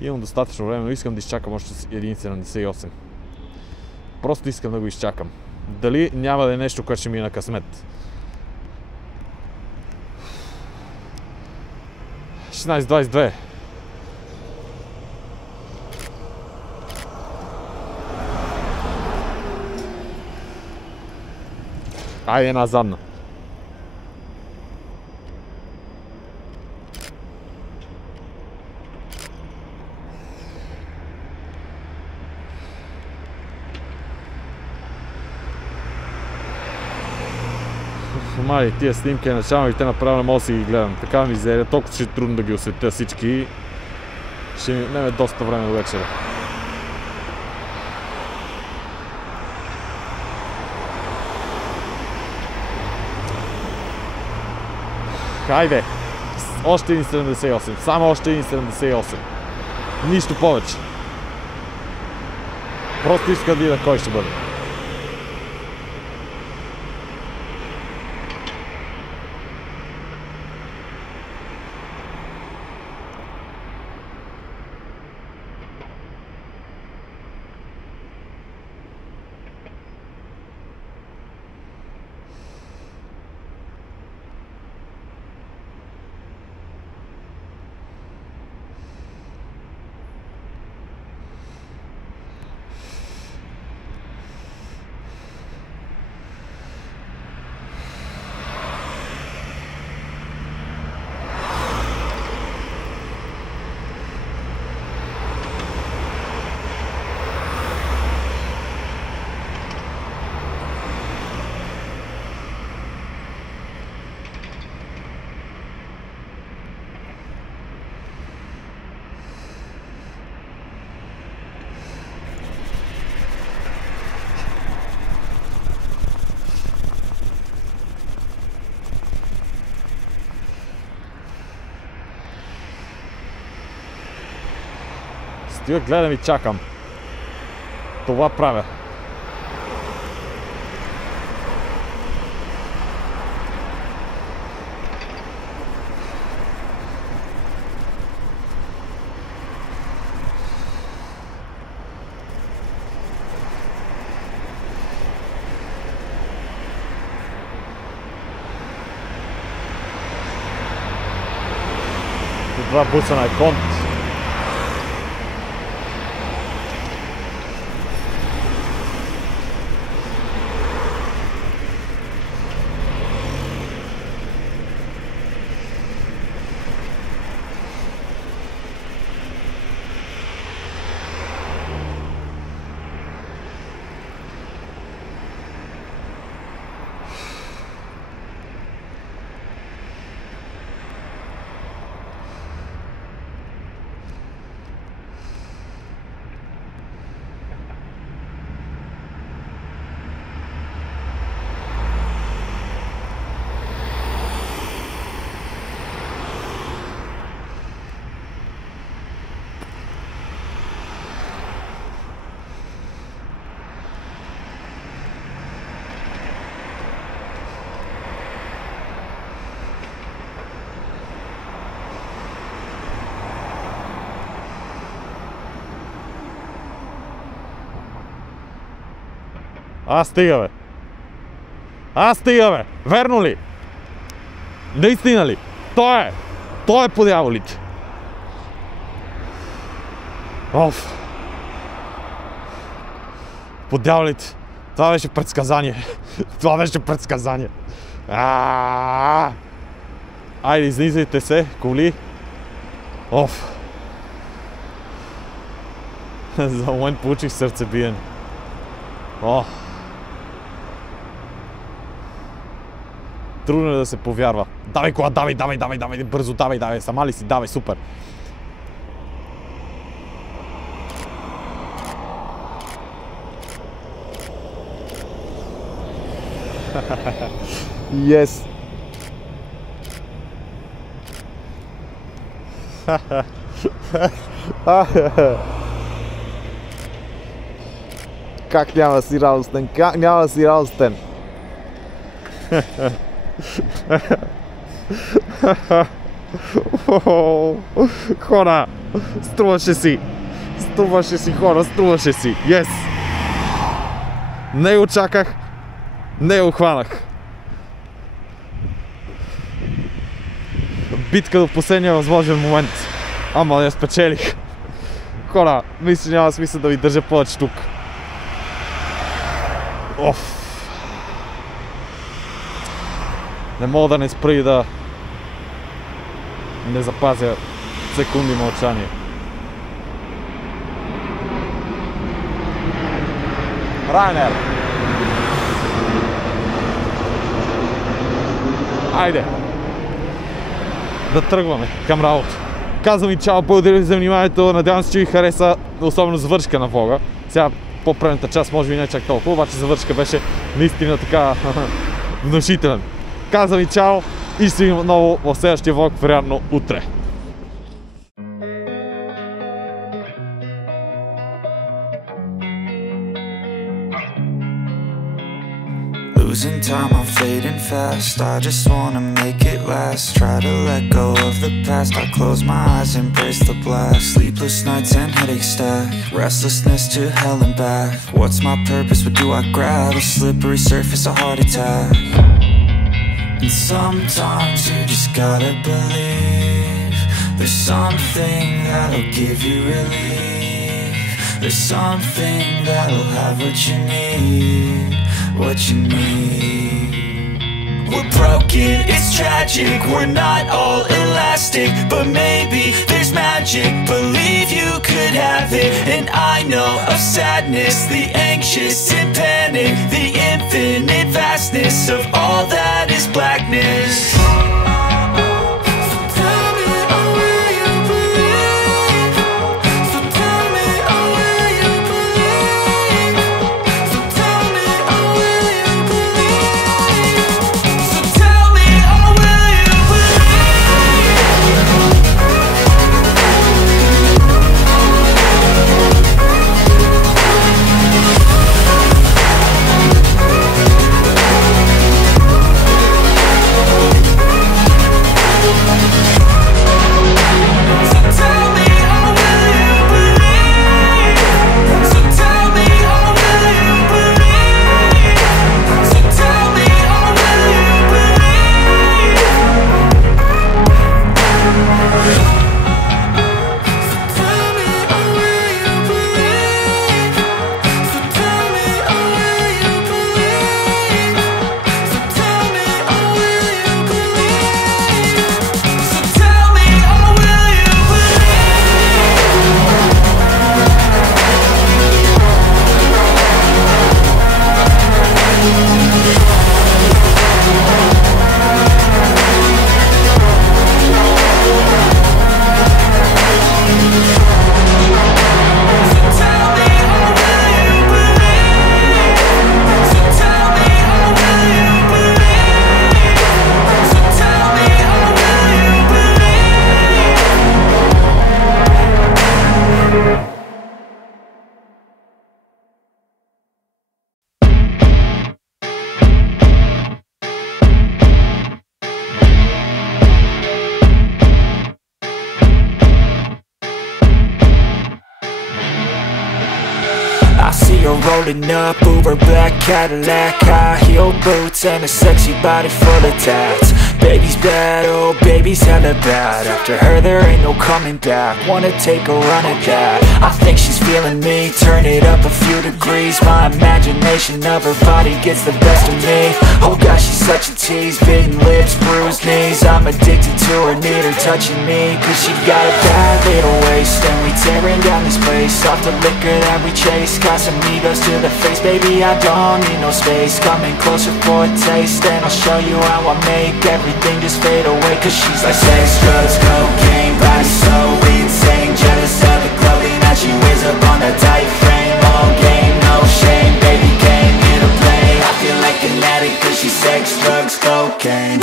Имам достатъчно време, но искам да изчакам още един 78. Просто искам да го изчакам. Дали няма да е нещо, което ще ми е на късмет. 16:22. Айде една задна. Мали, тия снимки начално и те направо не мога да си ги гледам. Така мизерия, толкова ще е трудно да ги осветя всички. Ще ми отнеме доста време до вечера. Хайде! Още един 78. Само още един 78. Нищо повече. Просто иска да видя кой ще бъде. Стоя, гледам и чакам. Това правя. Това бусана е конт. Стига бе! Верно ли? Наистина ли? Той е по дяволите! Оф! По дяволите! Това беше предсказание! Айде, изнизайте се, коли! Оф! За момент получих сърцебиене. Ох! Трудно е да се повярва. Давай кола, давай, бързо, давай, сама ли си, давай, супер. Yes. Как няма да си радостен? Как няма да си радостен? Хора, струваше си! Струваше си, хора, струваше си! Yes! Не го чаках, не го хванах. Битка до последния възможен момент. Ама я спечелих. Хора, мисля, няма смисъл да ви държа повече тук. Оф. Не мога да не спра и да не запазя секунди мълчание. Райнер! Айде! Да тръгваме към работа. Казвам ви чао, благодаря ви за вниманието, надявам се, че ви хареса, особено завършка на влога. Сега по-предната част може би не чак толкова, обаче завършка беше наистина така внушителен. Казвам ви чао и ще се видим отново в следващия влог, вероятно утре. Losing time, I'm fading fast. I just wanna make it last. Try to let go of the past. I close my eyes, embrace the blast. Sleepless nights and headaches stack. Restlessness to hell and back. What's my purpose? What do I grab? A slippery surface, a heart attack. And sometimes you just gotta believe there's something that'll give you relief. There's something that'll have what you need. What you need. We're broken, it's tragic. We're not all elastic, but maybe there's magic. Believe you could have it. And I know of sadness, the anxious and panic, the infinite vastness of all that is blackness. You're rolling up, Uber black Cadillac, high heel boots and a sexy body full of tats. Baby's bad, oh baby's hella bad. After her there ain't no coming back. Wanna take a run at that. I think she's feeling me, turn it up a few degrees. My imagination of her body gets the best of me. Oh gosh, she's such a tease, bitten lips, bruised knees. I'm addicted to her, need her touching me, cause she got a bad little waist. And we tearing down this place, off the liquor that we chase. Got some egos to the face, baby I don't need no space. Coming closer for a taste, and I'll show you how I make everything just fade away. Cause she's like sex, drugs, cocaine, body so insane. Jealous of the clothing that she wears up on that tight frame. All game, no shame, baby came here to play. I feel like an addict cause she's sex, drugs, cocaine.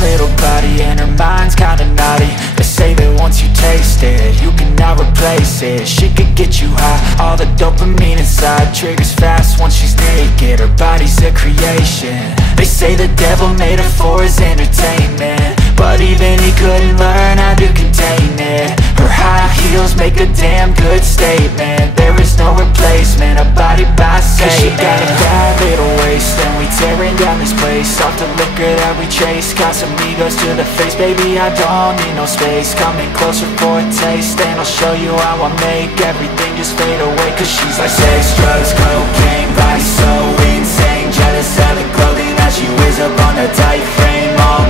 little body and her mind's kinda naughty. They say that once you taste it, you cannot replace it. She could get you high, all the dopamine inside triggers fast once she's naked. Her body's a creation. They say the devil made her for his entertainment, but even he couldn't learn how to contain it. Her high heels make a damn good statement. There is no replacement, a body by Satan. 'Cause she got a bad little waist, and we tearing down this place off the liquor that we chase. Got some egos to the face, baby, I don't need no space. Coming closer for a taste, and I'll show you how I make everything just fade away. 'Cause she's like sex, drugs, cocaine, body so insane. Jealous of the clothing that she wears up on a tight frame. All